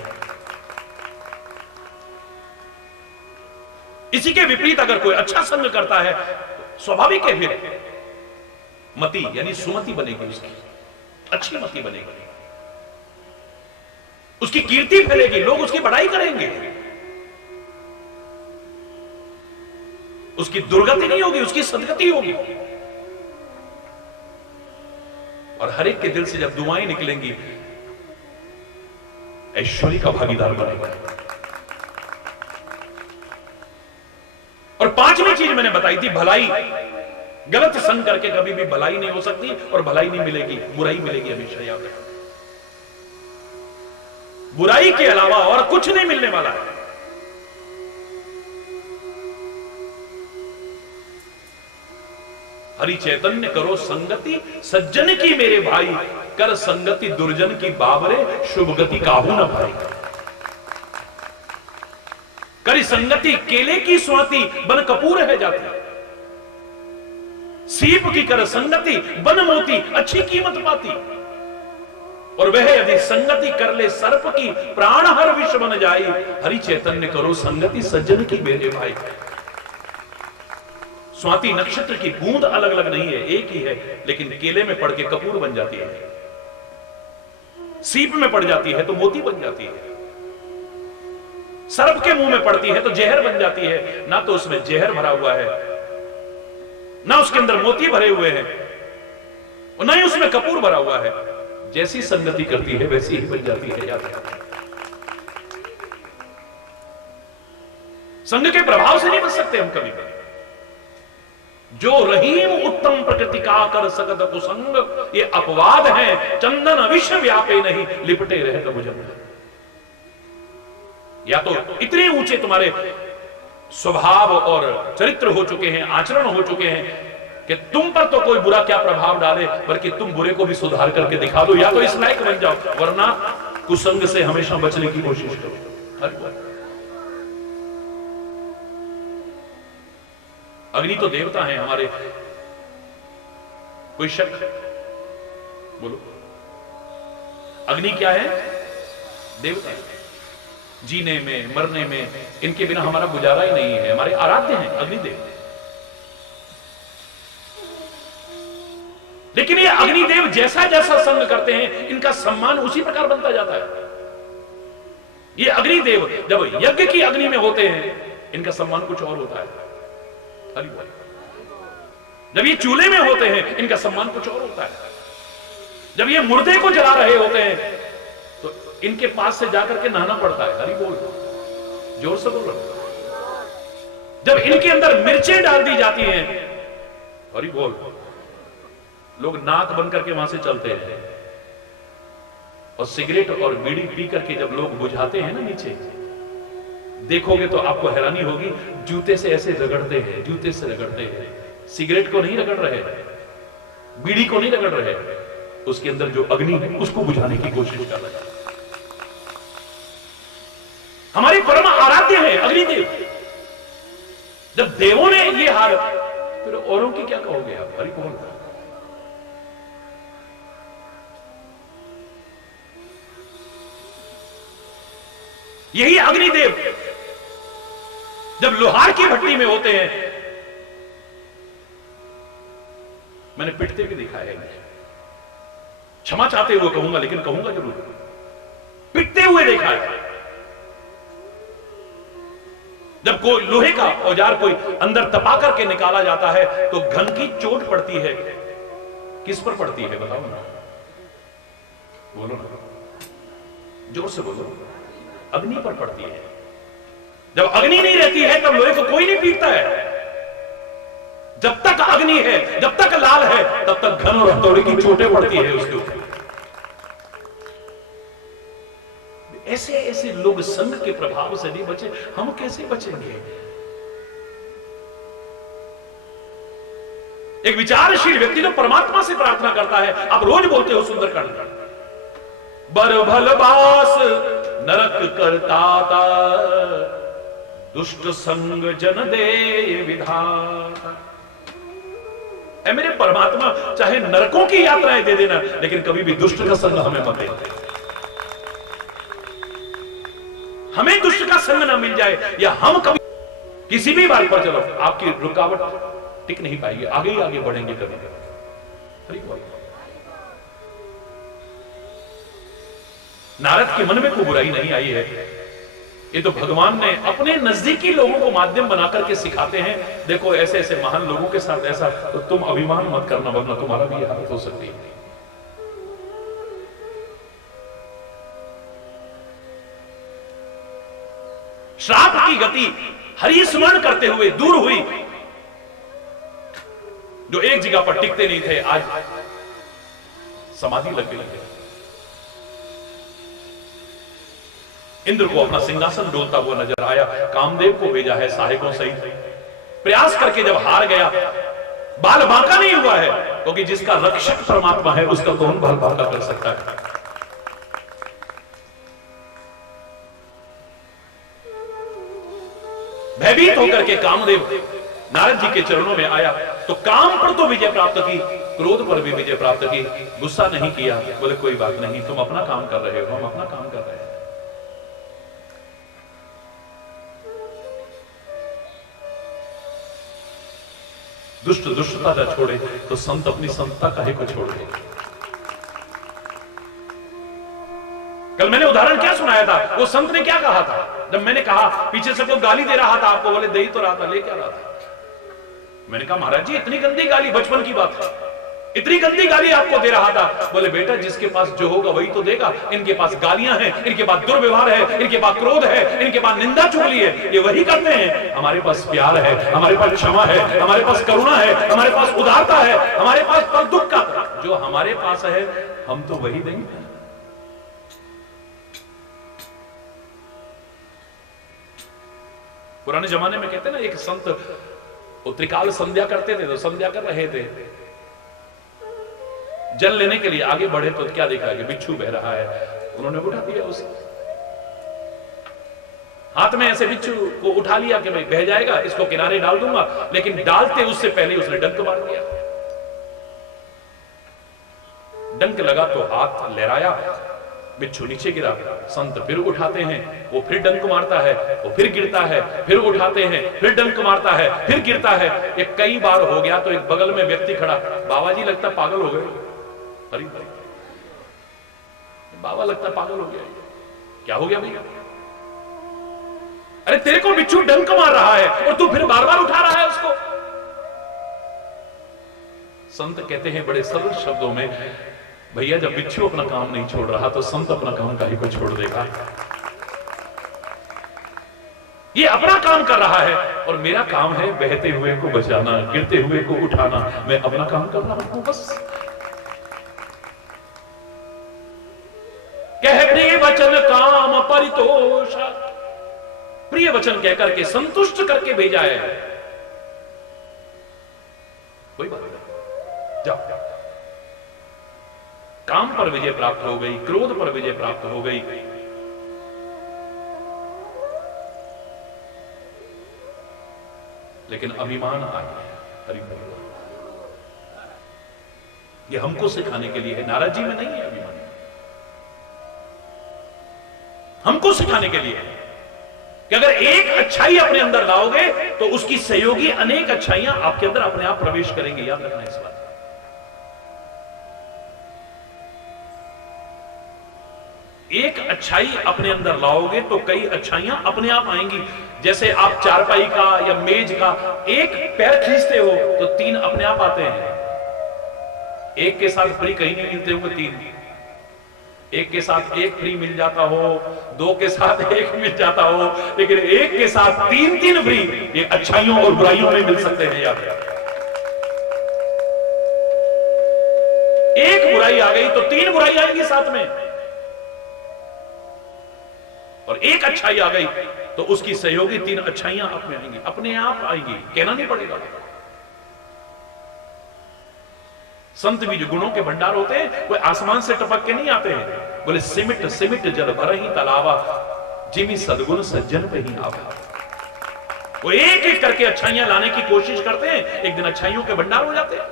इसी के विपरीत अगर कोई अच्छा संग करता है, स्वाभाविक है। फिर मति यानी सुमति बनेगी, उसकी अच्छी मति बनेगी, उसकी कीर्ति फैलेगी, लोग उसकी बड़ाई करेंगे, उसकी दुर्गति नहीं होगी, उसकी सदगति होगी। और हर एक के दिल से जब दुआएं निकलेंगी, ऐश्वर्य का भागीदार बनेगा। और पांचवी चीज मैंने बताई थी, भलाई। गलत संग करके कभी भी भलाई नहीं हो सकती और भलाई नहीं मिलेगी, बुराई मिलेगी हमेशा। याद रखना, बुराई के अलावा और कुछ नहीं मिलने वाला है। हरि चैतन्य करो संगति सज्जन की मेरे भाई, कर संगति दुर्जन की बाबरे, शुभ गति काहू न भाई। करी संगति केले की स्वाति, बन कपूर है जाती। सीप की कर संगति बन मोती, अच्छी कीमत पाती। और वह यदि संगति कर ले सर्प की, प्राण हर विष बन जाई। हरि चैतन्य करो संगति सज्जन की मेरे भाई। स्वाति नक्षत्र की बूंद अलग अलग नहीं है, एक ही है, लेकिन केले में पड़ के कपूर बन जाती है, सीप में पड़ जाती है तो मोती बन जाती है, सर्प के मुंह में पड़ती है तो जहर बन जाती है। ना तो उसमें जहर भरा हुआ है, ना उसके अंदर मोती भरे हुए हैं, और ना ही उसमें कपूर भरा हुआ है। जैसी संगति करती है वैसी ही बन जाती है। याद रखना, संग के प्रभाव से नहीं बच सकते हम कभी भी। जो रहीम उत्तम प्रकृति का कर सकत कुसंग, ये अपवाद है चंदन विश्व व्यापे नहीं, लिपटे रहे तो भुजंग। या तो इतने ऊंचे तुम्हारे स्वभाव और चरित्र हो चुके हैं, आचरण हो चुके हैं कि तुम पर तो कोई बुरा क्या प्रभाव डाले, बल्कि तुम बुरे को भी सुधार करके दिखा दो, या तो इस लायक बन जाओ, वरना कुसंग से हमेशा बचने की कोशिश करो। अग्नि तो देवता हैं हमारे, कोई शक? बोलो, अग्नि क्या है? देवता है। जीने में मरने में इनके बिना हमारा गुजारा ही नहीं है। हमारे आराध्य हैं अग्निदेव। लेकिन ये अग्निदेव जैसा जैसा संग करते हैं, इनका सम्मान उसी प्रकार बनता जाता है। ये अग्निदेव जब यज्ञ की अग्नि में होते हैं, इनका सम्मान कुछ और होता है। जब ये चूल्हे में होते हैं, इनका सम्मान कुछ और होता है। जब ये मुर्दे को जला रहे होते हैं, तो इनके पास से जाकर के नहाना पड़ता है। हरि बोल, जोर से बोलो। जब इनके अंदर मिर्चें डाल दी जाती हैं, हरि बोल, लोग नाक बन करके वहां से चलते हैं। और सिगरेट और बीड़ी पी करके जब लोग बुझाते हैं ना नीचे, देखोगे तो आपको हैरानी होगी, जूते से ऐसे रगड़ते हैं, जूते से रगड़ते हैं। सिगरेट को नहीं रगड़ रहे, बीड़ी को नहीं रगड़ रहे, उसके अंदर जो अग्नि है उसको बुझाने की कोशिश कर रहे हैं। हमारे परम आराध्य है अग्निदेव। जब देवों ने ये हार, फिर औरों की क्या कहोगे आप? हरि बोल। यही अग्निदेव जब लोहार की भट्टी में होते हैं, मैंने पिटते भी दिखाया है, क्षमा चाहते हुए कहूंगा, लेकिन कहूंगा जरूर, पिटते हुए देखा है। जब कोई लोहे का औजार कोई अंदर तपा करके निकाला जाता है, तो घन की चोट पड़ती है। किस पर पड़ती है बताओ ना, बोलो ना, जोर से बोलो। अग्नि पर पड़ती है। जब अग्नि नहीं रहती है, तब लोहे को कोई नहीं पीटता है। जब तक अग्नि है, जब तक लाल है, तब तक घन और हथौड़े की चोटें पड़ती है उसके ऊपर। ऐसे ऐसे लोग संग के प्रभाव से नहीं बचे, हम कैसे बचेंगे? एक विचारशील व्यक्ति जो परमात्मा से प्रार्थना करता है, आप रोज बोलते हो सुंदरकांड, बर भल बास नरक करताता, दुष्ट संग जन दे विधाता। ऐ मेरे परमात्मा, चाहे नरकों की यात्राएं दे देना, लेकिन कभी भी दुष्ट का संग हमें मत दे। हमें दुष्ट का संग ना मिल जाए, या हम कभी किसी भी बात पर, चलो आपकी रुकावट टिक नहीं पाएंगे, आगे ही आगे बढ़ेंगे कभी। हरि बोल। नारद के मन में कोई बुराई नहीं आई है, ये तो भगवान ने अपने नजदीकी लोगों को माध्यम बनाकर के सिखाते हैं, देखो ऐसे ऐसे महान लोगों के साथ ऐसा, तो तुम अभिमान मत करना वरना तुम्हारा भी हालत हो सकती है। श्राप की गति हरि स्मरण करते हुए दूर हुई। जो एक जगह पर टिकते नहीं थे आज समाधि लग गई है। इंद्र को अपना सिंहासन डोलता हुआ नजर आया, कामदेव को भेजा है सहायकों सहित। प्रयास करके जब हार गया, बाल बांका नहीं हुआ है, क्योंकि जिसका रक्षक परमात्मा है उसका कौन बाल बांका कर सकता है। भयभीत होकर के कामदेव नारद जी के चरणों में आया, तो काम पर तो विजय प्राप्त की, क्रोध पर भी विजय प्राप्त की। गुस्सा नहीं किया, बोले कोई बात नहीं, तुम अपना काम कर रहे हो, हम अपना काम कर रहे हैं। दुष्ट दुष्टता न छोड़े तो संत अपनी संतता काहे को छोड़ दे। कल मैंने उदाहरण क्या सुनाया था, वो संत ने क्या कहा था, जब मैंने कहा पीछे से कोई गाली दे रहा था आपको, बोले दे ही तो रहा था, ले क्या रहा था। मैंने कहा महाराज जी इतनी गंदी गाली, बचपन की बात है, इतनी गंदी गाली आपको दे रहा था। बोले बेटा जिसके पास जो होगा वही तो देगा, इनके पास गालियां हैं, इनके पास दुर्व्यवहार है, इनके पास क्रोध है, इनके पास निंदा चुगली है, ये वही करते हैं। हमारे पास प्यार है, हमारे पास क्षमा है, हमारे पास करुणा है, हमारे पास उदारता है, हमारे पास पर दुख का जो हमारे पास है हम तो वही देंगे। पुराने जमाने में कहते ना, एक संत त्रिकाल संध्या करते थे, तो संध्या कर रहे थे, जल लेने के लिए आगे बढ़े तो क्या देखा कि बिच्छू बह रहा है, उन्होंने उठा दिया उसे, हाथ में ऐसे बिच्छू को उठा लिया कि भाई बह जाएगा, इसको किनारे डाल दूंगा, लेकिन डालते उससे पहले उसने डंक मार दिया। डंक लगा तो हाथ लहराया, बिच्छू नीचे गिरा। संत फिर उठाते हैं, वो फिर डंक मारता है, वो फिर गिरता है, फिर उठाते हैं, फिर डंक मारता है, फिर गिरता है। ये कई बार हो गया तो एक बगल में व्यक्ति खड़ा, बाबा जी लगता पागल हो गए। अरे बाबा लगता पागल हो गया, क्या हो गया भैया? अरे तेरे को बिच्छू डंक मार रहा है और तू फिर बार बार उठा रहा है उसको। संत कहते हैं बड़े सरल शब्दों में, भैया जब बिच्छू अपना काम नहीं छोड़ रहा तो संत अपना काम काहे को छोड़ देगा। ये अपना काम कर रहा है और मेरा काम है बहते हुए को बचाना, गिरते हुए को उठाना। मैं अपना काम कर रहा हूं बस। कह प्रिय वचन काम परितोष, प्रिय वचन कहकर के संतुष्ट करके भेजा है। कोई बात नहीं, जाओ। काम पर विजय प्राप्त हो गई, क्रोध पर विजय प्राप्त हो गई। लेकिन अभिमान आ गया। ये हमको सिखाने के लिए है, नारद जी में नहीं है अभिमान, हमको सिखाने के लिए है कि अगर एक अच्छाई अपने अंदर लाओगे तो उसकी सहयोगी अनेक अच्छाइयां आपके अंदर अपने आप प्रवेश करेंगे। याद रखना इस बात। एक अच्छाई अपने अंदर लाओगे तो कई अच्छाइयां अपने आप आएंगी। जैसे आप चारपाई का या मेज का एक पैर खींचते हो तो तीन अपने आप आते हैं। एक के साथ फ्री कहीं नहीं मिलते होंगे तीन, एक के साथ एक फ्री मिल जाता हो, दो के साथ एक मिल जाता हो, लेकिन एक के साथ तीन तीन फ्री, ये अच्छाइयों और बुराइयों में मिल सकते हैं। याद एक बुराई आ गई तो तीन बुराई आएंगी साथ में, और एक अच्छाई आ गई तो उसकी सहयोगी तीन अच्छाइयां अपने आएंगी, अपने आप आएंगी, कहना नहीं पड़ेगा। संत भी जो गुणों के भंडार होते हैं वो आसमान से टपक के नहीं आते हैं। बोले सिमिट सिमिट जल भर ही तलावा, जिमी सदगुण सज्जन पे ही आवा। वो एक एक करके अच्छाइयां लाने की कोशिश करते हैं, एक दिन अच्छाइयों के भंडार हो जाते हैं।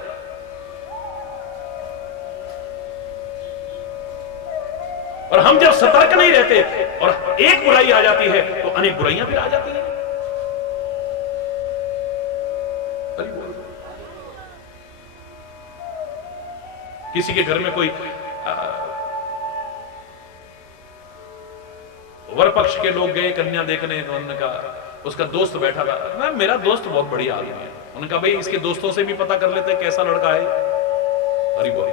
और हम जब सतर्क नहीं रहते और एक बुराई आ जाती है तो अनेक बुराइयां फिर आ जाती हैं। किसी के घर में कोई वर पक्ष के लोग गए कन्या देखने, तो उन्होंने कहा, उसका दोस्त बैठा था, मेरा दोस्त बहुत बढ़िया आदमी है। उन्होंने कहा, भाई इसके दोस्तों से भी पता कर लेते कैसा लड़का है। हरी बोल,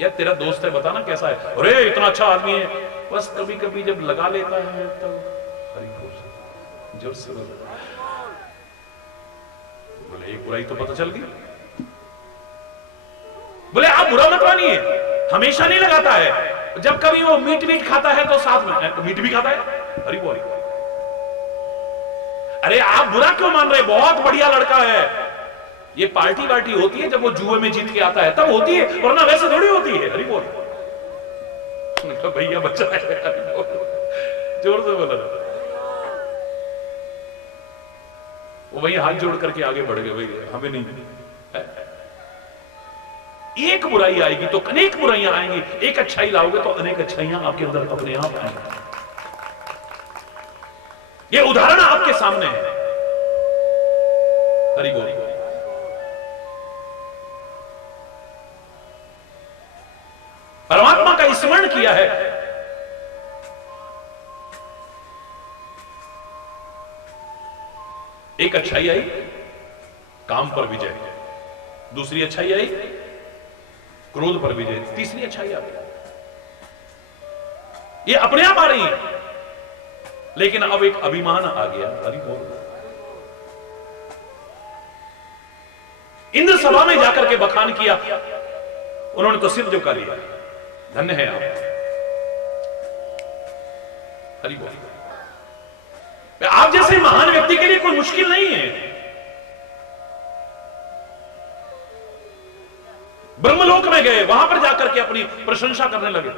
यार तेरा दोस्त है, बताना कैसा है। अरे इतना अच्छा आदमी है, बस कभी कभी जब लगा लेता है तो। हरी बोल, जोर से बोले, एक बुराई तो पता चल गई। बोले आप बुरा मत मानिए, हमेशा नहीं लगाता है, जब कभी वो मीट खाता है तो साथ में मीट भी खाता है। हरी बोल, अरे आप बुरा क्यों मान रहे, बहुत बढ़िया लड़का है। ये पार्टी वार्टी होती है जब वो जुए में जीत के आता है तब होती है, वरना वैसे थोड़ी होती है। हरी बोल, भैया बच्चा है। जोर से बोला, वो वही हाथ जोड़ करके आगे बढ़ गए, भाई हमें नहीं है? एक बुराई आएगी तो अनेक बुराइयां आएंगी, एक अच्छाई लाओगे तो अनेक अच्छाइयां आपके अंदर अपने आप आएंगी। ये उदाहरण आपके सामने है। हरि बोल, परमात्मा का स्मरण किया है, एक अच्छाई आई, काम पर विजय, दूसरी अच्छाई आई, क्रोध पर विजय, तीसरी अच्छाई आ गई। ये अपने आप आ रही है, लेकिन अब एक अभिमान आ गया। हरि बोल, इंद्र सभा में जाकर के बखान किया, उन्होंने तो सिर झुका लिया, धन्य है आप। हरि बोल, आप जैसे महान व्यक्ति के लिए कोई मुश्किल नहीं है। ब्रह्मलोक में गए, वहां पर जाकर के अपनी प्रशंसा करने लगे।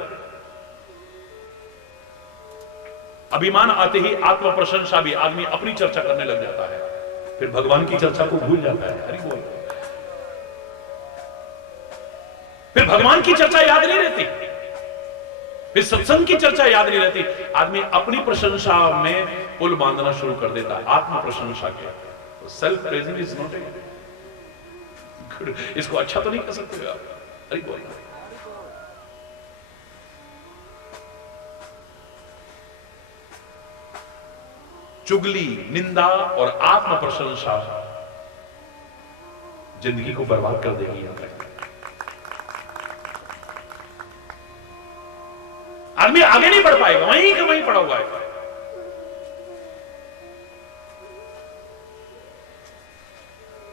अभिमान आते ही आत्म प्रशंसा भी, आदमी अपनी चर्चा करने लग जाता है, फिर भगवान की चर्चा को भूल जाता है। हरि बोल, फिर भगवान की चर्चा याद नहीं रहती, फिर सत्संग की चर्चा याद नहीं रहती। आदमी अपनी प्रशंसा में पुल बांधना शुरू कर देता है, आत्म प्रशंसा के। Self praising is not a good, इसको अच्छा तो नहीं कर सकते आप। अरे बोल, चुगली, निंदा और आत्म प्रशंसा जिंदगी को बर्बाद कर देगी। आदमी आगे नहीं बढ़ पाएगा, वहीं का वहीं पड़ा हुआ है।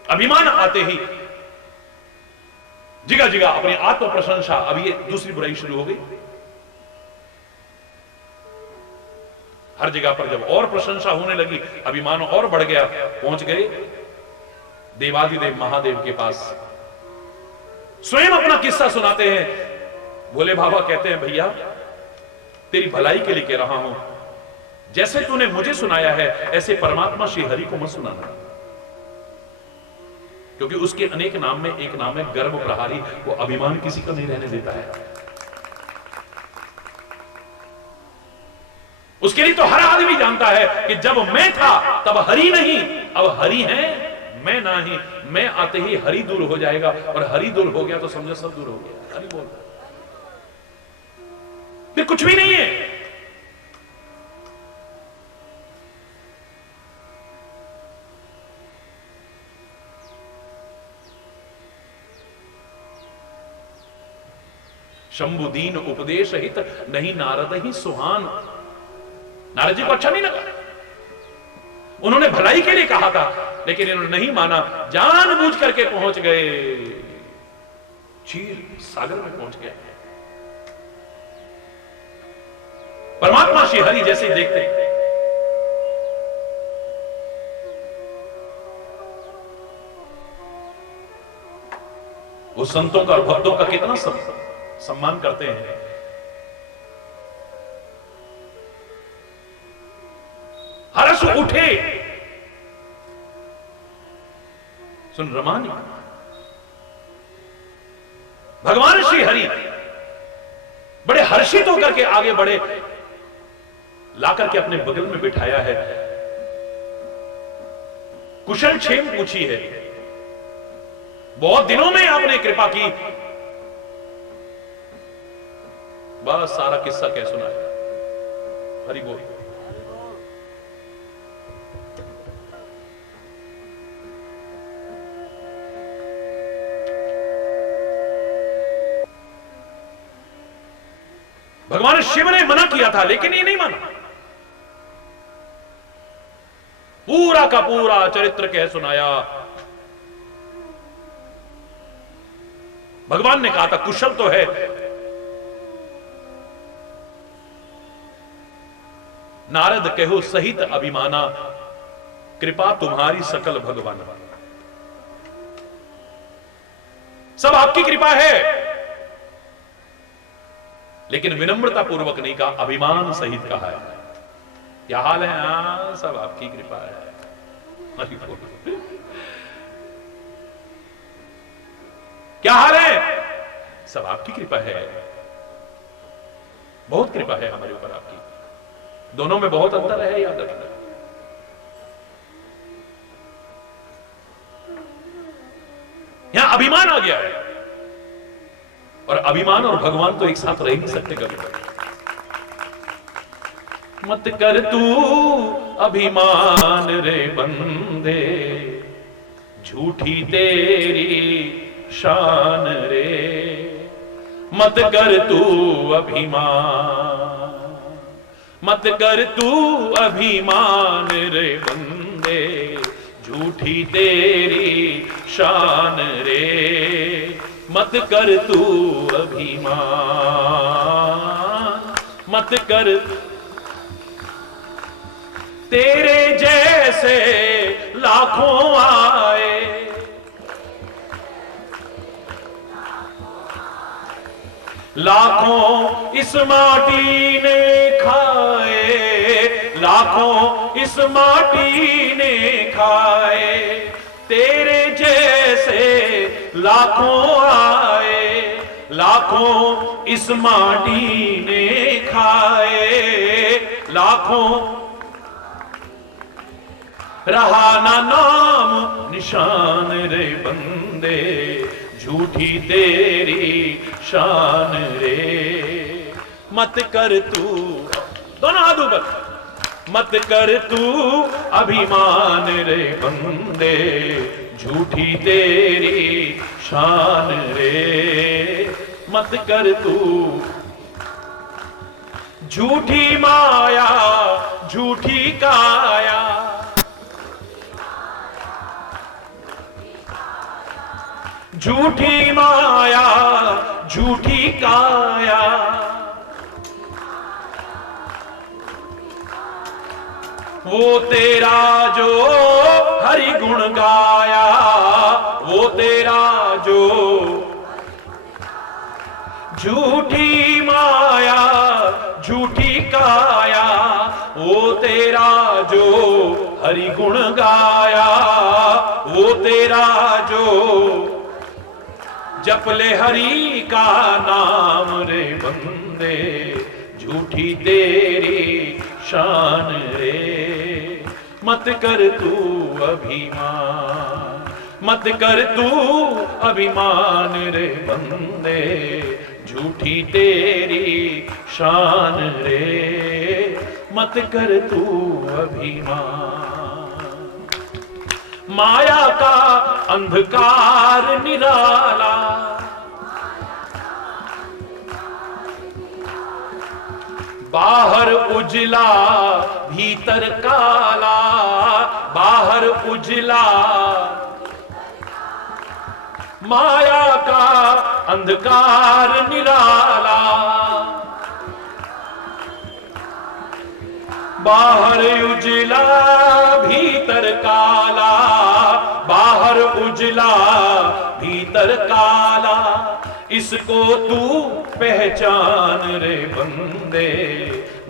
अभिमान आते ही जिगा जिगा अपनी आत्म प्रशंसा, अब ये दूसरी बुराई शुरू हो गई। हर जगह पर जब और प्रशंसा होने लगी, अभिमान और बढ़ गया, पहुंच गए देवादिदेव महादेव के पास। स्वयं अपना किस्सा सुनाते हैं। भोले बाबा कहते हैं, भैया तेरी भलाई के लिए कह रहा हूं, जैसे तूने मुझे सुनाया है ऐसे परमात्मा श्री हरि को मत सुनाना, क्योंकि उसके अनेक नाम में एक नाम है गर्भ प्रहारी। वो अभिमान किसी को नहीं रहने देता है। उसके लिए तो हर आदमी जानता है कि जब मैं था तब हरि नहीं, अब हरि है मैं नहीं। मैं आते ही हरि दूर हो जाएगा, और हरि दूर हो गया तो समझो सब दूर हो गया। हरि बोल, फिर कुछ भी नहीं है। शंभुदीन उपदेश हित नहीं नारद ही सुहान। नारद जी को अच्छा नहीं लगा, उन्होंने भलाई के लिए कहा था, लेकिन इन्होंने नहीं माना, जानबूझ करके पहुंच गए क्षीर सागर में पहुंच गए। परमात्मा श्री हरि जैसे ही देखते, वो संतों का और भक्तों का कितना सम्मान करते हैं। हर्ष उठे, सुन रमानी, भगवान श्री हरि बड़े हर्षित होकर के आगे बढ़े, लाकर के अपने बगल में बिठाया है, कुशल क्षेम पूछी है। बहुत दिनों में आपने कृपा की, बस सारा किस्सा कह सुनाया। हरि बोल। भगवान शिव ने मना किया था, लेकिन ये नहीं माना। पूरा का पूरा चरित्र कह सुनाया। भगवान ने कहा था कुशल तो है, नारद कहो सहित अभिमाना, कृपा तुम्हारी सकल भगवान। सब आपकी कृपा है, लेकिन विनम्रता पूर्वक नहीं कहा, अभिमान सहित कहा है। क्या हाल है? हाँ, सब आपकी कृपा है। क्या हाल है? सब आपकी कृपा है, बहुत कृपा है हमारे ऊपर आपकी। दोनों में बहुत अंतर है, याद रखना। यहां अभिमान आ गया है, और अभिमान और भगवान तो एक साथ रह नहीं सकते कभी। मत कर तू अभिमान रे बंदे, झूठी तेरी शान रे। मत कर तू अभिमान, मत कर तू अभिमान रे बंदे, झूठी तेरी शान रे। मत कर तू अभिमान, मत कर। तेरे जैसे लाखों आए, लाखों इस माटी ने खाए, लाखों इस माटी ने खाए। तेरे जैसे लाखों आए, लाखों इस माटी ने खाए। लाखों रहा ना नाम निशान रे बंदे, झूठी तेरी शान रे। मत कर तू, दोनों हाथ ऊपर, मत कर तू अभिमान रे बंदे, झूठी तेरी शान रे। मत कर तू झूठी माया, झूठी काया, झूठी माया, झूठी काया। वो तेरा जो हरि गुण गाया, वो तेरा जो झूठी माया, झूठी काया। वो तेरा जो हरि गुण गाया, वो तेरा जो जप ले हरि का नाम रे बंदे, झूठी तेरी शान रे। मत कर तू अभिमान, मत कर तू अभिमान रे बंदे, झूठी तेरी शान रे। मत कर तू अभिमान। माया का अंधकार निराला, बाहर उजला भीतर काला, बाहर उजला। माया का अंधकार निराला, बाहर उजला भीतर काला, बाहर उजला भीतर काला। इसको तू पहचान रे बंदे,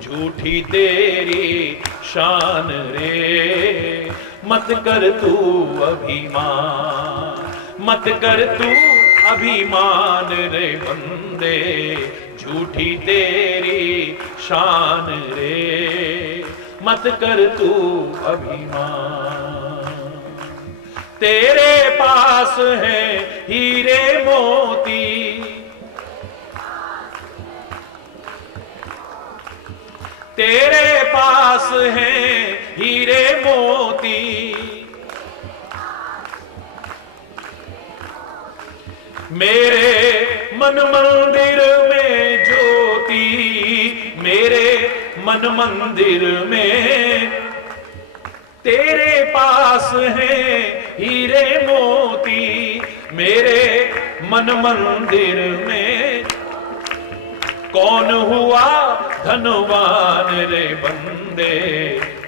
झूठी तेरी शान रे। मत कर तू अभिमान, मत कर तू अभिमान रे बंदे, झूठी तेरी शान रे। मत कर तू अभिमान। तेरे पास है हीरे मोती, तेरे पास है हीरे मोती, मेरे मन मंदिर में ज्योति, मेरे मन मंदिर में तेरे पास है हीरे मोती, मेरे मन मंदिर में कौन हुआ धनवान रे बंदे,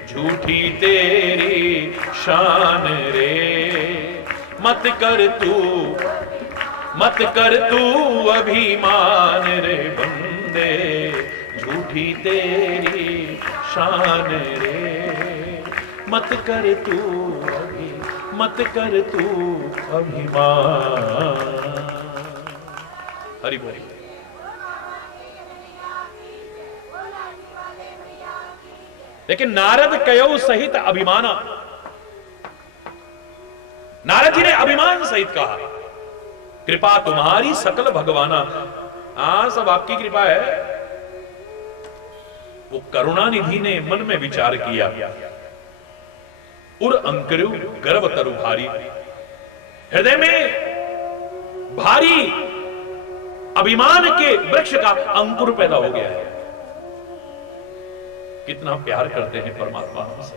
झूठी तेरी शान रे, मत कर तू अभिमान रे बंदे, झूठी तेरी शान रे, मत कर तू अभिमान। हरि बोल। लेकिन नारद कयो सहित अभिमाना, नारद जी ने अभिमान सहित कहा, कृपा तुम्हारी सकल भगवाना। हां, सब आपकी कृपा है। वो करुणा निधि ने मन में विचार किया, उर अंकुरु गर्भ तरु भारी, हृदय में भारी अभिमान के वृक्ष का अंकुर पैदा हो गया है। कितना प्यार करते हैं परमात्मा हमसे,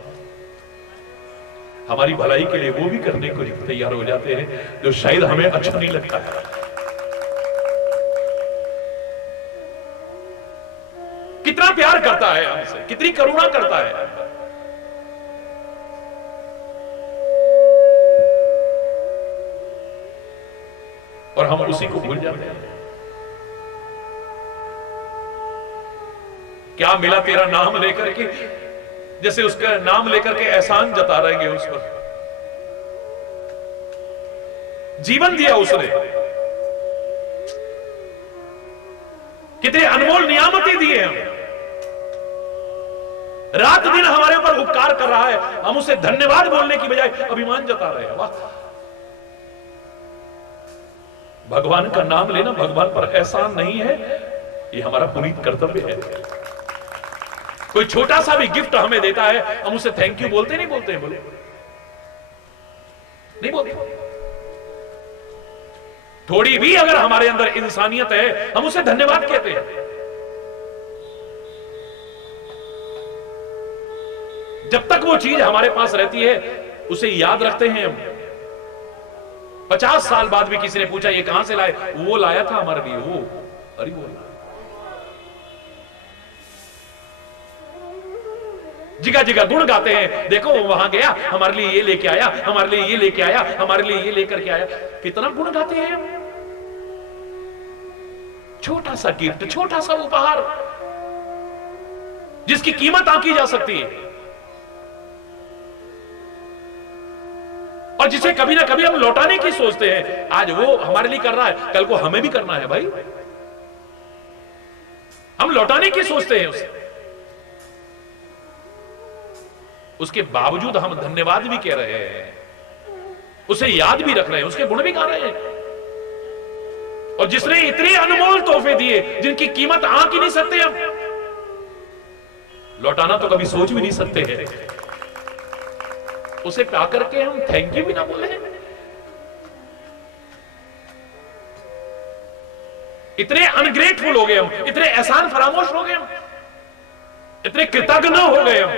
हमारी भलाई के लिए वो भी करने को तैयार हो जाते हैं जो शायद हमें अच्छा नहीं लगता है। कितना प्यार करता है हमसे, कितनी करुणा करता है। और हम उसी को भूल जाते हैं। क्या मिला तेरा नाम लेकर के, जैसे उसका नाम लेकर के एहसान जता रहेंगे उस पर। जीवन दिया उसने, कितने अनमोल नियामतें दी हैं हमें, रात दिन हमारे ऊपर उपकार कर रहा है, हम उसे धन्यवाद बोलने की बजाय अभिमान जता रहे हैं। वाह, भगवान का नाम लेना भगवान पर एहसान नहीं है, ये हमारा पुनीत कर्तव्य है। कोई छोटा सा भी गिफ्ट हमें देता है, हम उसे थैंक यू बोलते नहीं बोलते हैं? बोले नहीं बोलते। थोड़ी भी अगर हमारे अंदर इंसानियत है, हम उसे धन्यवाद कहते हैं। जब तक वो चीज हमारे पास रहती है उसे याद रखते हैं हम। 50 साल बाद भी किसी ने पूछा ये कहां से लाए, वो लाया था हमारे लिए, वो अरे वो जिगा जिगा गुण गाते हैं। देखो वो वहां गया, हमारे लिए ये लेके आया, हमारे लिए ये लेके आया, हमारे लिए ये लेकर के आया। कितना गुण गाते हैं। छोटा सा गिफ्ट, छोटा सा उपहार जिसकी कीमत आंकी जा सकती है और जिसे कभी ना कभी हम लौटाने की सोचते हैं। आज वो हमारे लिए कर रहा है, कल को हमें भी करना है भाई। हम लौटाने की सोचते हैं उसे, उसके बावजूद हम धन्यवाद भी कह रहे हैं, उसे याद भी रख रहे हैं, उसके गुण भी गा रहे हैं। और जिसने इतने अनमोल तोहफे दिए जिनकी कीमत आंक ही नहीं सकते, हम लौटाना तो कभी सोच भी नहीं सकते हैं, उसे पा करके हम थैंक यू भी ना बोले। इतने अनग्रेटफुल हो गए हम, इतने एहसान फरामोश हो गए हम, इतने कृतज्ञ हो गए हम।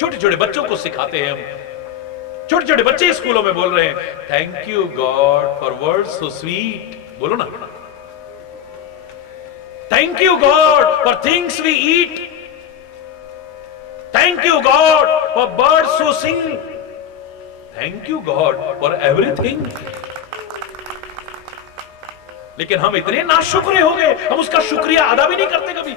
छोटे छोटे बच्चों को सिखाते हैं हम, छोटे छोटे बच्चे स्कूलों में बोल रहे हैं thank you God for words so sweet. बोलो ना, thank you God for things we eat, thank you God for birds so sing, thank you God for everything. लेकिन हम इतने नाशुक्र हो गए, हम उसका शुक्रिया अदा भी नहीं करते कभी।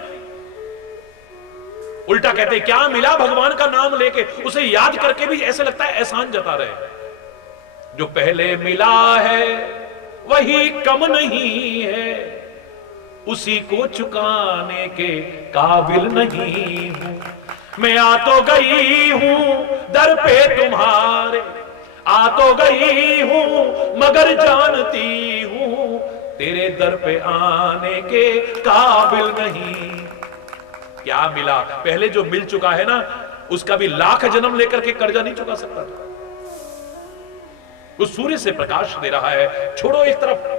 उल्टा कहते हैं क्या मिला भगवान का नाम लेके, उसे याद करके भी ऐसे लगता है एहसान जता रहे। जो पहले मिला है वही कम नहीं है, उसी को चुकाने के काबिल नहीं हूं। मैं आ तो गई हूं दर पे तुम्हारे, आ तो गई हूं मगर जानती हूं तेरे दर पे आने के काबिल नहीं। क्या मिला? पहले जो मिल चुका है ना, उसका भी लाख जन्म लेकर के कर्जा नहीं चुका सकता। उस सूर्य से प्रकाश दे रहा है, छोड़ो एक तरफ।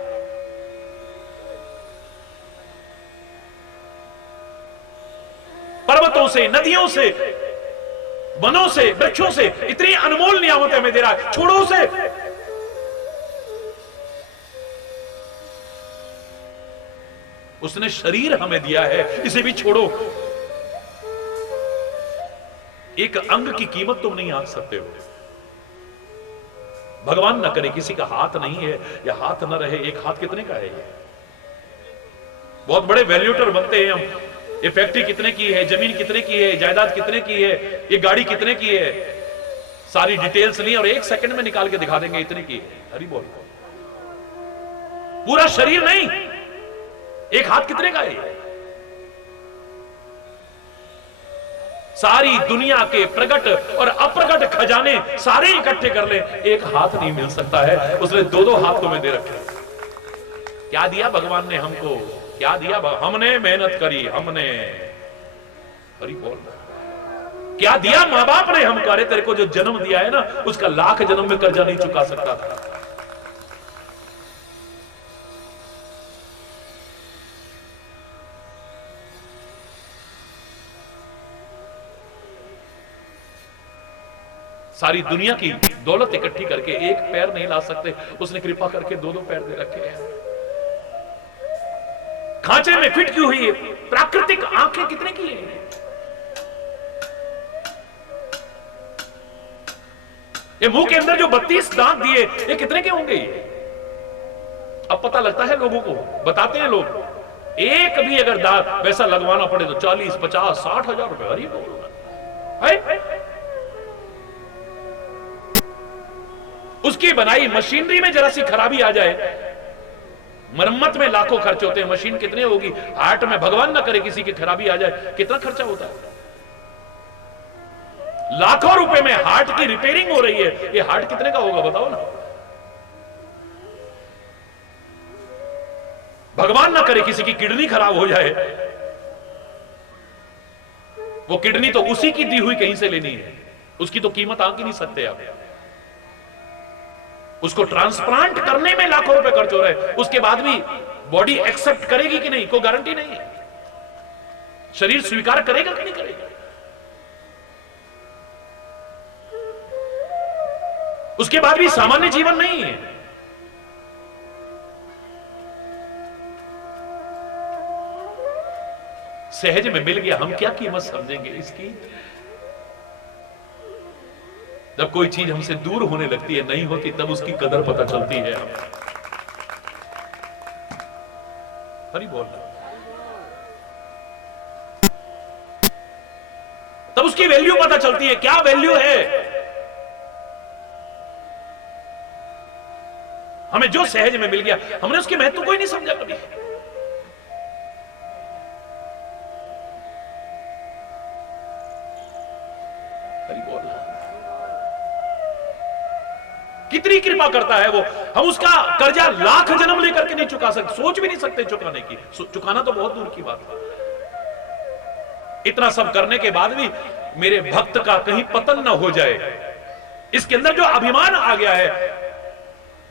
पर्वतों से, नदियों से, वनों से, वृक्षों से इतनी अनमोल नियामतें हमें दे रहा है, छोड़ो उसे। उसने शरीर हमें दिया है, इसे भी छोड़ो। एक अंग की कीमत तुम नहीं आंक सकते हो। भगवान ना करे किसी का हाथ नहीं है या हाथ ना रहे, एक हाथ कितने का है? ये बहुत बड़े वैल्यूटर बनते हैं हम। ये फैक्ट्री कितने की है, जमीन कितने की है, जायदाद कितने की है, ये गाड़ी कितने की है, सारी डिटेल्स नहीं और एक सेकंड में निकाल के दिखा देंगे इतने की है। हरी बोल। पूरा शरीर नहीं, एक हाथ कितने का है? सारी दुनिया के प्रकट और अप्रकट खजाने सारे इकट्ठे कर ले, एक हाथ नहीं मिल सकता है। उसने दो दो हाथ तुम्हें दे रखे। क्या दिया भगवान ने हमको? क्या दिया? हमने मेहनत करी, हमने। हरी बोल। क्या दिया मां बाप ने हमको? अरे तेरे को जो जन्म दिया है ना, उसका लाख जन्म में कर्जा नहीं चुका सकता था। सारी दुनिया की दौलत इकट्ठी करके एक पैर नहीं ला सकते, उसने कृपा करके दो दो पैर दे रखे हैं। खांचे में फिट की हुई है, प्राकृतिक आंखें कितने की है? ये मुंह के अंदर जो 32 दांत दिए, ये कितने के होंगे? अब पता लगता है लोगों को, बताते हैं लोग। एक भी अगर दांत वैसा लगवाना पड़े तो 40, 50, 60 हजार रुपए। अरे बोल, उसकी बनाई मशीनरी में जरा सी खराबी आ जाए, मरम्मत में लाखों खर्च होते हैं। मशीन कितने होगी? हार्ट में भगवान ना करे किसी की खराबी आ जाए, कितना खर्चा होता है? लाखों रुपए में हार्ट की रिपेयरिंग हो रही है। ये हार्ट कितने का होगा बताओ ना? भगवान ना करे किसी की किडनी खराब हो जाए, वो किडनी तो उसी की दी हुई कहीं से लेनी है, उसकी तो कीमत आंक ही नहीं सकते आप। उसको ट्रांसप्लांट करने में लाखों रुपए खर्च हो रहे हैं, उसके बाद भी बॉडी एक्सेप्ट करेगी कि नहीं, कोई गारंटी नहीं है। शरीर स्वीकार करेगा कि नहीं करेगा? उसके बाद भी सामान्य जीवन नहीं है। सहज में मिल गया, हम क्या कीमत समझेंगे इसकी? जब कोई चीज हमसे दूर होने लगती है, नहीं होती, तब उसकी कदर पता चलती है। हरी बोल। तब उसकी वैल्यू पता चलती है, क्या वैल्यू है। हमें जो सहज में मिल गया, हमने उसके महत्व को ही नहीं समझा कभी। कितनी कृपा करता है वो। हम उसका कर्जा लाख जन्म लेकर के नहीं चुका सकते, सोच भी नहीं सकते चुकाने की। चुकाना तो बहुत दूर की बात है। इतना सब करने के बाद भी मेरे भक्त का कहीं पतन ना हो जाए, इसके अंदर जो अभिमान आ गया है,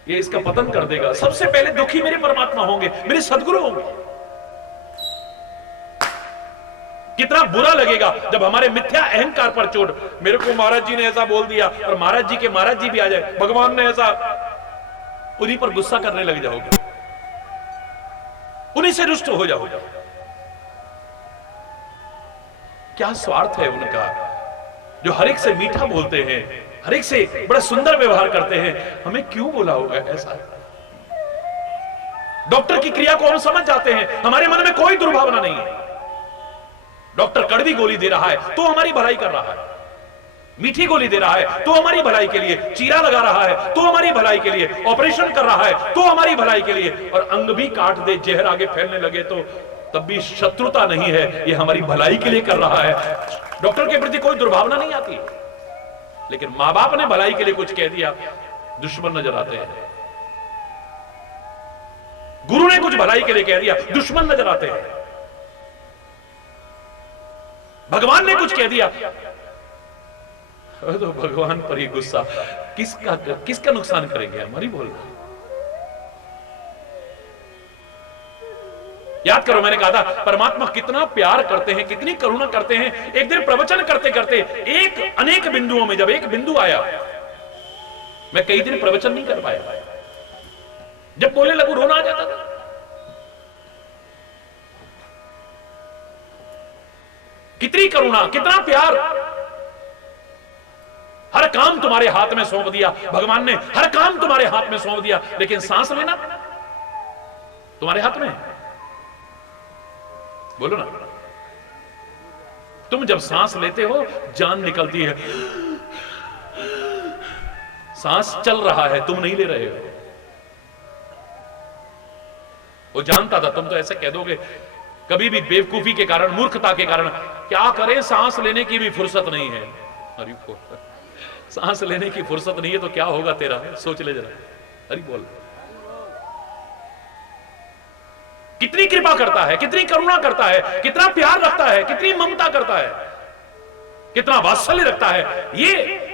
ये इसका पतन कर देगा। सबसे पहले दुखी मेरे परमात्मा होंगे, मेरे सदगुरु होंगे। कितना बुरा लगेगा जब हमारे मिथ्या अहंकार पर चोट, मेरे को महाराज जी ने ऐसा बोल दिया, और महाराज जी के महाराज जी भी आ जाए, भगवान ने ऐसा, उन्हीं पर गुस्सा करने लग जाओगे, उन्हीं से रुष्ट हो जाओगे। क्या स्वार्थ है उनका, जो हर एक से मीठा बोलते हैं, हर एक से बड़ा सुंदर व्यवहार करते हैं। हमें क्यों बोला होगा ऐसा? डॉक्टर की क्रिया को हम समझ जाते हैं, हमारे मन में कोई दुर्भावना नहीं है। डॉक्टर कड़वी गोली दे रहा है तो हमारी भलाई कर रहा है, मीठी गोली दे रहा है तो हमारी भलाई के लिए, चीरा लगा रहा है तो हमारी भलाई के लिए, ऑपरेशन कर रहा है तो हमारी भलाई के लिए, और अंग भी काट दे, जहर आगे फैलने लगे तो तब भी शत्रुता नहीं है, ये हमारी भलाई के लिए कर रहा है। डॉक्टर के प्रति कोई दुर्भावना नहीं आती, लेकिन मां बाप ने भलाई के लिए कुछ कह दिया, दुश्मन नजर आते हैं। गुरु ने कुछ भलाई के लिए कह दिया, दुश्मन नजर आते हैं। भगवान ने कुछ कह दिया तो भगवान पर ही गुस्सा। किसका नुकसान करेंगे हमारी? बोलना याद करो, मैंने कहा था परमात्मा कितना प्यार करते हैं, कितनी करुणा करते हैं। एक दिन प्रवचन करते करते अनेक बिंदुओं में जब एक बिंदु आया, मैं कई दिन प्रवचन नहीं कर पाया। जब बोलने लगू रोना आ जाता था। कितनी करुणा, कितना प्यार। हर काम तुम्हारे हाथ में सौंप दिया भगवान ने, हर काम तुम्हारे हाथ में सौंप दिया, लेकिन सांस लेना तुम्हारे हाथ में। बोलो ना, तुम जब सांस लेते हो जान निकलती है, सांस चल रहा है, तुम नहीं ले रहे हो। वो जानता था, तुम तो ऐसे कह दोगे कभी भी बेवकूफी के कारण, मूर्खता के कारण, क्या करें सांस लेने की भी फुर्सत नहीं है। हरि बोल, सांस लेने की फुर्सत नहीं है तो क्या होगा तेरा, सोच ले जरा। हरि बोल, कितनी कृपा करता है, कितनी करुणा करता है, कितना प्यार रखता है, कितनी ममता करता है, कितना वात्सल्य रखता है। ये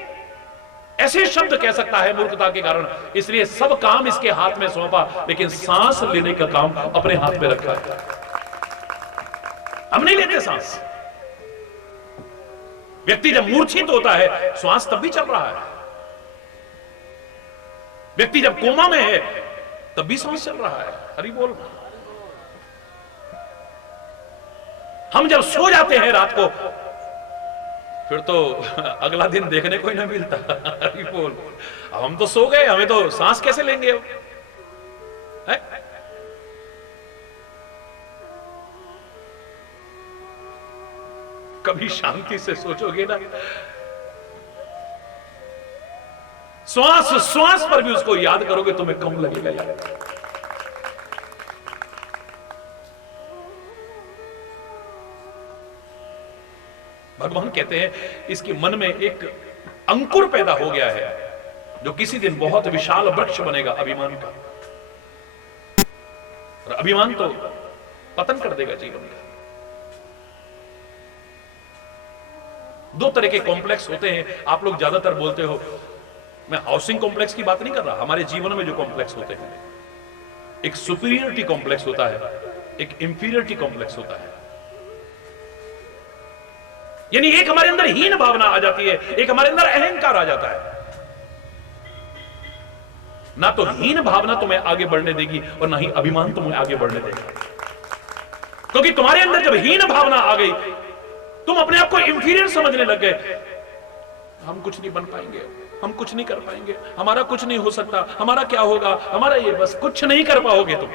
ऐसे शब्द कह सकता है मूर्खता के कारण। इसलिए सब काम इसके हाथ में सौंपा, लेकिन सांस लेने का काम अपने हाथ में रखा है। हम नहीं लेते सांस। व्यक्ति जब मूर्छित होता है, श्वास तब भी चल रहा है। व्यक्ति जब कोमा में है, तब भी सांस चल रहा है। हरि बोल। हम जब सो जाते हैं रात को, फिर तो अगला दिन देखने को ही ना मिलता। हरि बोल। अब हम तो सो गए, हमें तो सांस कैसे लेंगे है? कभी शांति से सोचोगे ना, श्वास श्वास पर भी उसको याद करोगे, तुम्हें कम लगेगा यार। भगवान कहते हैं इसके मन में एक अंकुर पैदा हो गया है, जो किसी दिन बहुत विशाल वृक्ष बनेगा अभिमान का। और अभिमान तो पतन कर देगा जीवन का। दो तरह के कॉम्प्लेक्स होते हैं, आप लोग ज्यादातर बोलते हो। मैं हाउसिंग कॉम्प्लेक्स की बात नहीं कर रहा, हमारे जीवन में जो कॉम्प्लेक्स होते हैं। एक सुपीरियरिटी कॉम्प्लेक्स होता है, एक इंफीरियरिटी कॉम्प्लेक्स होता है। यानी एक हमारे अंदर हीन भावना आ जाती है, एक हमारे अंदर अहंकार आ जाता है। ना तो हीन भावना तुम्हें आगे बढ़ने देगी और ना ही अभिमान तुम्हें आगे बढ़ने देगा। क्योंकि तुम्हारे अंदर जब हीन भावना आ गई, तुम अपने आप को इंफीरियर समझने लग गए। हम कुछ नहीं बन पाएंगे, हम कुछ नहीं कर पाएंगे, हमारा कुछ नहीं हो सकता, हमारा क्या होगा, हमारा ये, बस कुछ नहीं कर पाओगे तुम।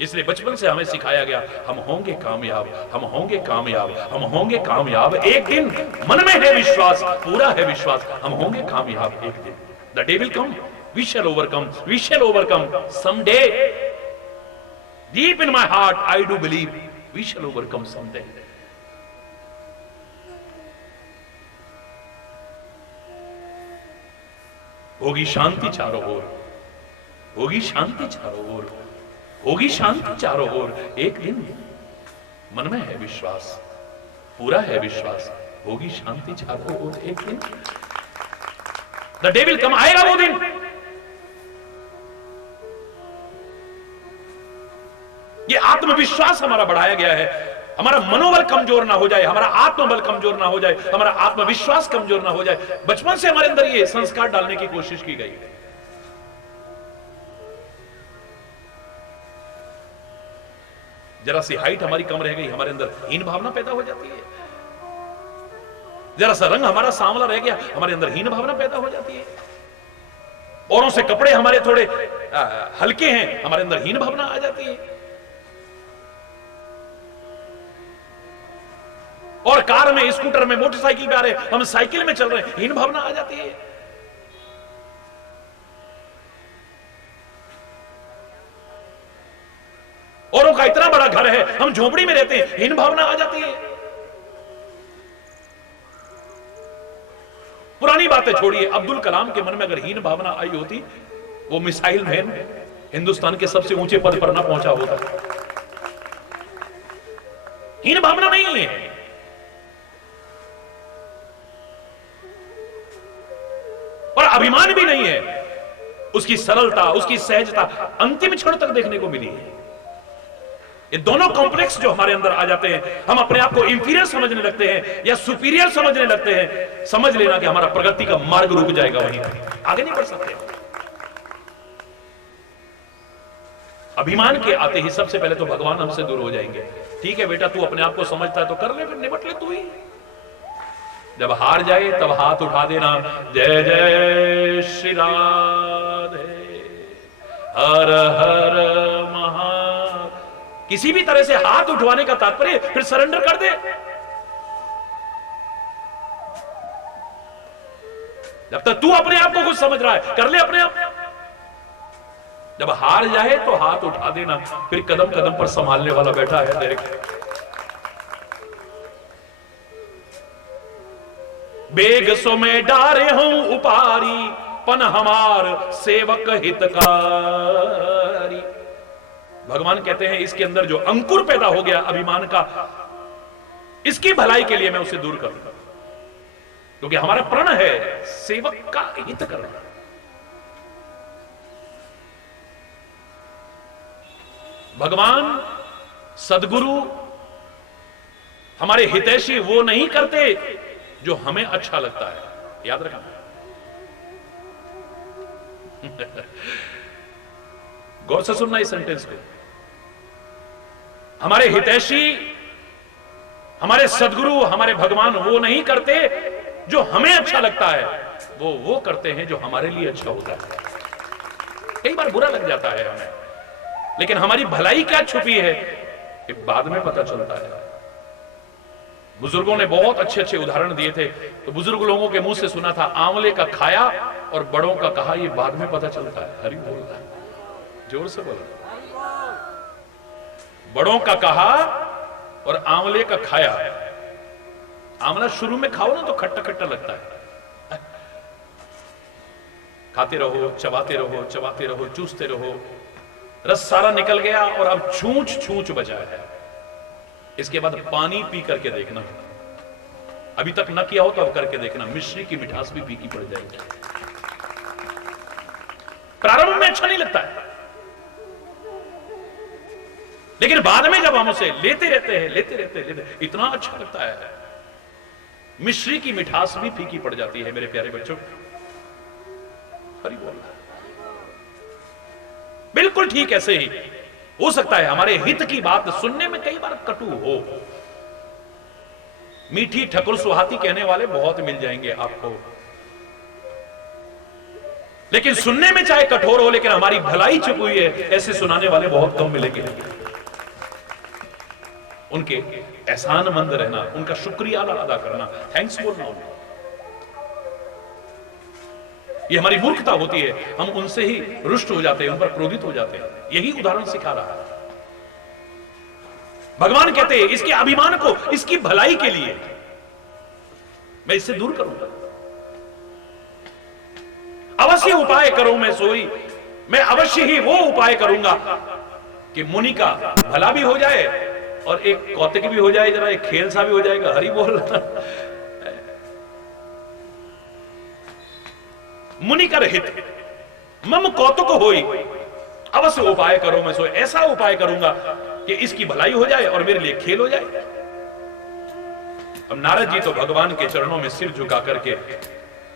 इसलिए बचपन से हमें सिखाया गया, हम होंगे कामयाब, हम होंगे कामयाब, हम होंगे कामयाब एक दिन। मन में है विश्वास, पूरा है विश्वास, हम होंगे कामयाब एक दिन। The day will come, we shall overcome, we shall overcome someday. Deep in my heart I do believe we shall overcome someday. होगी शांति चारों ओर, होगी शांति चारों ओर, होगी शांति चारों ओर एक दिन। मन में है विश्वास, पूरा है विश्वास, होगी शांति चारों ओर एक दिन। द डे विल कम, आएगा वो दिन। ये आत्मविश्वास हमारा बढ़ाया गया है, हमारा मनोबल कमजोर ना हो जाए, हमारा आत्मबल कमजोर ना हो जाए, हमारा आत्मविश्वास कमजोर ना हो जाए। बचपन से हमारे अंदर ये संस्कार डालने की कोशिश की गई है। जरा सी हाइट हमारी कम रह गई, हमारे अंदर हीन भावना पैदा हो जाती है। जरा सा रंग हमारा सांवला रह गया, हमारे अंदर हीन भावना पैदा हो जाती है। औरों से कपड़े हमारे थोड़े हल्के हैं, हमारे अंदर हीन भावना आ जाती है। और कार में, स्कूटर में, मोटरसाइकिल पे आ रहे, हम साइकिल में चल रहे हैं, हीन भावना आ जाती है। औरों का इतना बड़ा घर है, हम झोपड़ी में रहते हैं, हीन भावना आ जाती है। पुरानी बातें छोड़िए, अब्दुल कलाम के मन में अगर हीन भावना आई होती, वो मिसाइल मैन हिंदुस्तान के सबसे ऊंचे पद पर ना पहुंचा होता। हीन भावना नहीं है, और अभिमान भी नहीं है। उसकी सरलता, उसकी सहजता अंतिम क्षण तक देखने को मिली है। ये दोनों कॉम्प्लेक्स जो हमारे अंदर आ जाते हैं, हम अपने आप को इंफीरियर समझने लगते हैं या सुपीरियर समझने लगते हैं, समझ लेना कि हमारा प्रगति का मार्ग रुक जाएगा, वहीं आगे नहीं बढ़ सकते। अभिमान के आते ही सबसे पहले तो भगवान हमसे दूर हो जाएंगे। ठीक है बेटा, तू अपने आप को समझता है तो कर ले, फिर निपट ले तू ही। जब हार जाए तब हाथ उठा देना, जय जय श्री राधे, हर हर महा। किसी भी तरह से हाथ उठवाने का तात्पर्य फिर सरेंडर कर दे। जब तक तू अपने आप को कुछ समझ रहा है, कर ले अपने आप। जब हार जाए तो हाथ उठा देना, फिर कदम कदम पर संभालने वाला बैठा है तेरे। बेग सो में डारे हूं उपारी, पन हमार सेवक हितकारी। भगवान कहते हैं इसके अंदर जो अंकुर पैदा हो गया अभिमान का, इसकी भलाई के लिए मैं उसे दूर करूंगा, क्योंकि हमारा प्रण है सेवक का हित करना। भगवान सदगुरु हमारे हितैषी वो नहीं करते जो हमें अच्छा लगता है, याद रखना। गौर से सुनना इस सेंटेंस को। हमारे हितैषी, हमारे सदगुरु, हमारे भगवान वो नहीं करते जो हमें अच्छा लगता है, वो करते हैं जो हमारे लिए अच्छा होता है। कई बार बुरा लग जाता है हमें, लेकिन हमारी भलाई क्या छुपी है कि बाद में पता चलता है। बुजुर्गों ने बहुत अच्छे अच्छे उदाहरण दिए थे, तो बुजुर्ग लोगों के मुंह से सुना था, आंवले का खाया और बड़ों का कहा, ये बाद में पता चलता है। हरि बोल रहा है, जोर से बोलो। बड़ों का कहा और आंवले का खाया। आंवला शुरू में खाओ ना तो खट्टा खट्टा लगता है, खाते रहो, चबाते रहो, चबाते रहो, चूसते रहो, रस सारा निकल गया और अब छूंछ छूंछ बचा है। इसके बाद पानी पी करके देखना, अभी तक न किया हो तो अब करके देखना, मिश्री की मिठास भी फीकी पड़ जाएगी। प्रारंभ में अच्छा नहीं लगता है, लेकिन बाद में जब हम उसे लेते रहते इतना अच्छा लगता है। मिश्री की मिठास भी फीकी पड़ जाती है मेरे प्यारे बच्चों। हरि बोल। बिल्कुल ठीक ऐसे ही हो सकता है हमारे हित की बात सुनने में कई बार कटु हो। मीठी ठकुर सुहाती कहने वाले बहुत मिल जाएंगे आपको, लेकिन सुनने में चाहे कठोर हो, लेकिन हमारी भलाई छुपी हुई है, ऐसे सुनाने वाले बहुत कम मिलेंगे। उनके एहसानमंद रहना, उनका शुक्रिया अदा करना, थैंक्स बोलना उन्हें, ये हमारी मूर्खता होती है। हम उनसे ही रुष्ट हो जाते हैं, उन पर क्रोधित हो जाते हैं। यही उदाहरण सिखा रहा है। भगवान कहते हैं इसके अभिमान को, इसकी भलाई के लिए मैं इससे दूर करूंगा। अवश्य उपाय करो मैं सोई, मैं अवश्य ही वो उपाय करूंगा कि मुनि का भला भी हो जाए और एक कौतिक भी हो जाए, जरा एक खेल सा भी हो जाएगा। हरि बोल। मुनि कर हित मम कौतुक होई, अवश्य उपाय करो मैं सोई, ऐसा उपाय करूंगा कि इसकी भलाई हो जाए और मेरे लिए खेल हो जाए। अब नारद जी तो भगवान के चरणों में सिर झुका करके,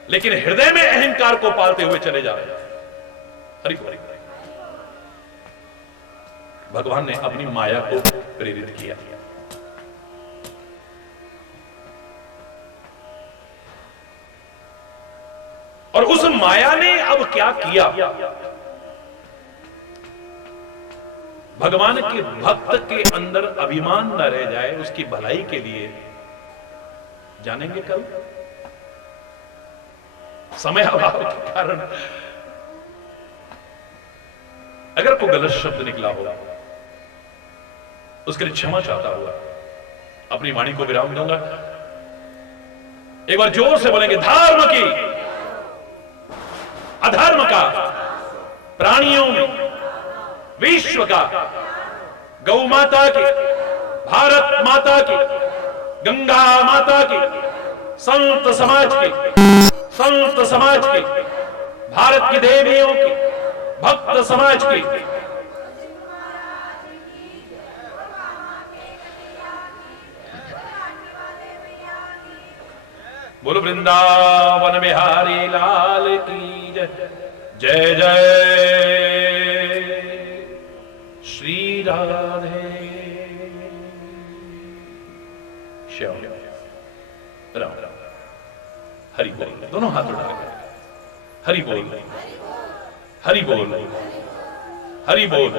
लेकिन हृदय में अहंकार को पालते हुए चले जा रहे हैं। हरि बोल। भगवान ने अपनी माया को प्रेरित किया। और उस माया ने अब क्या किया? भगवान के भक्त के अंदर अभिमान न रह जाए, उसकी भलाई के लिए जानेंगे कल। समय अभाव के कारण अगर कोई गलत शब्द निकला हो उसके लिए क्षमा चाहता हुआ अपनी वाणी को विराम दूंगा। एक बार जोर से बोलेंगे, धर्म की अधर्म का, प्राणियों में, विश्व का, गौ माता की, भारत माता की, गंगा माता की, संत समाज की, संत समाज की, भारत की देवियों की, भक्त समाज की, बोलो वृंदावन बिहारी लाल की जय। जय जय श्री राधे श्याम राम। हरि बोल, दोनों हाथ उठा के हरि बोल, हरि बोल, हरि बोल।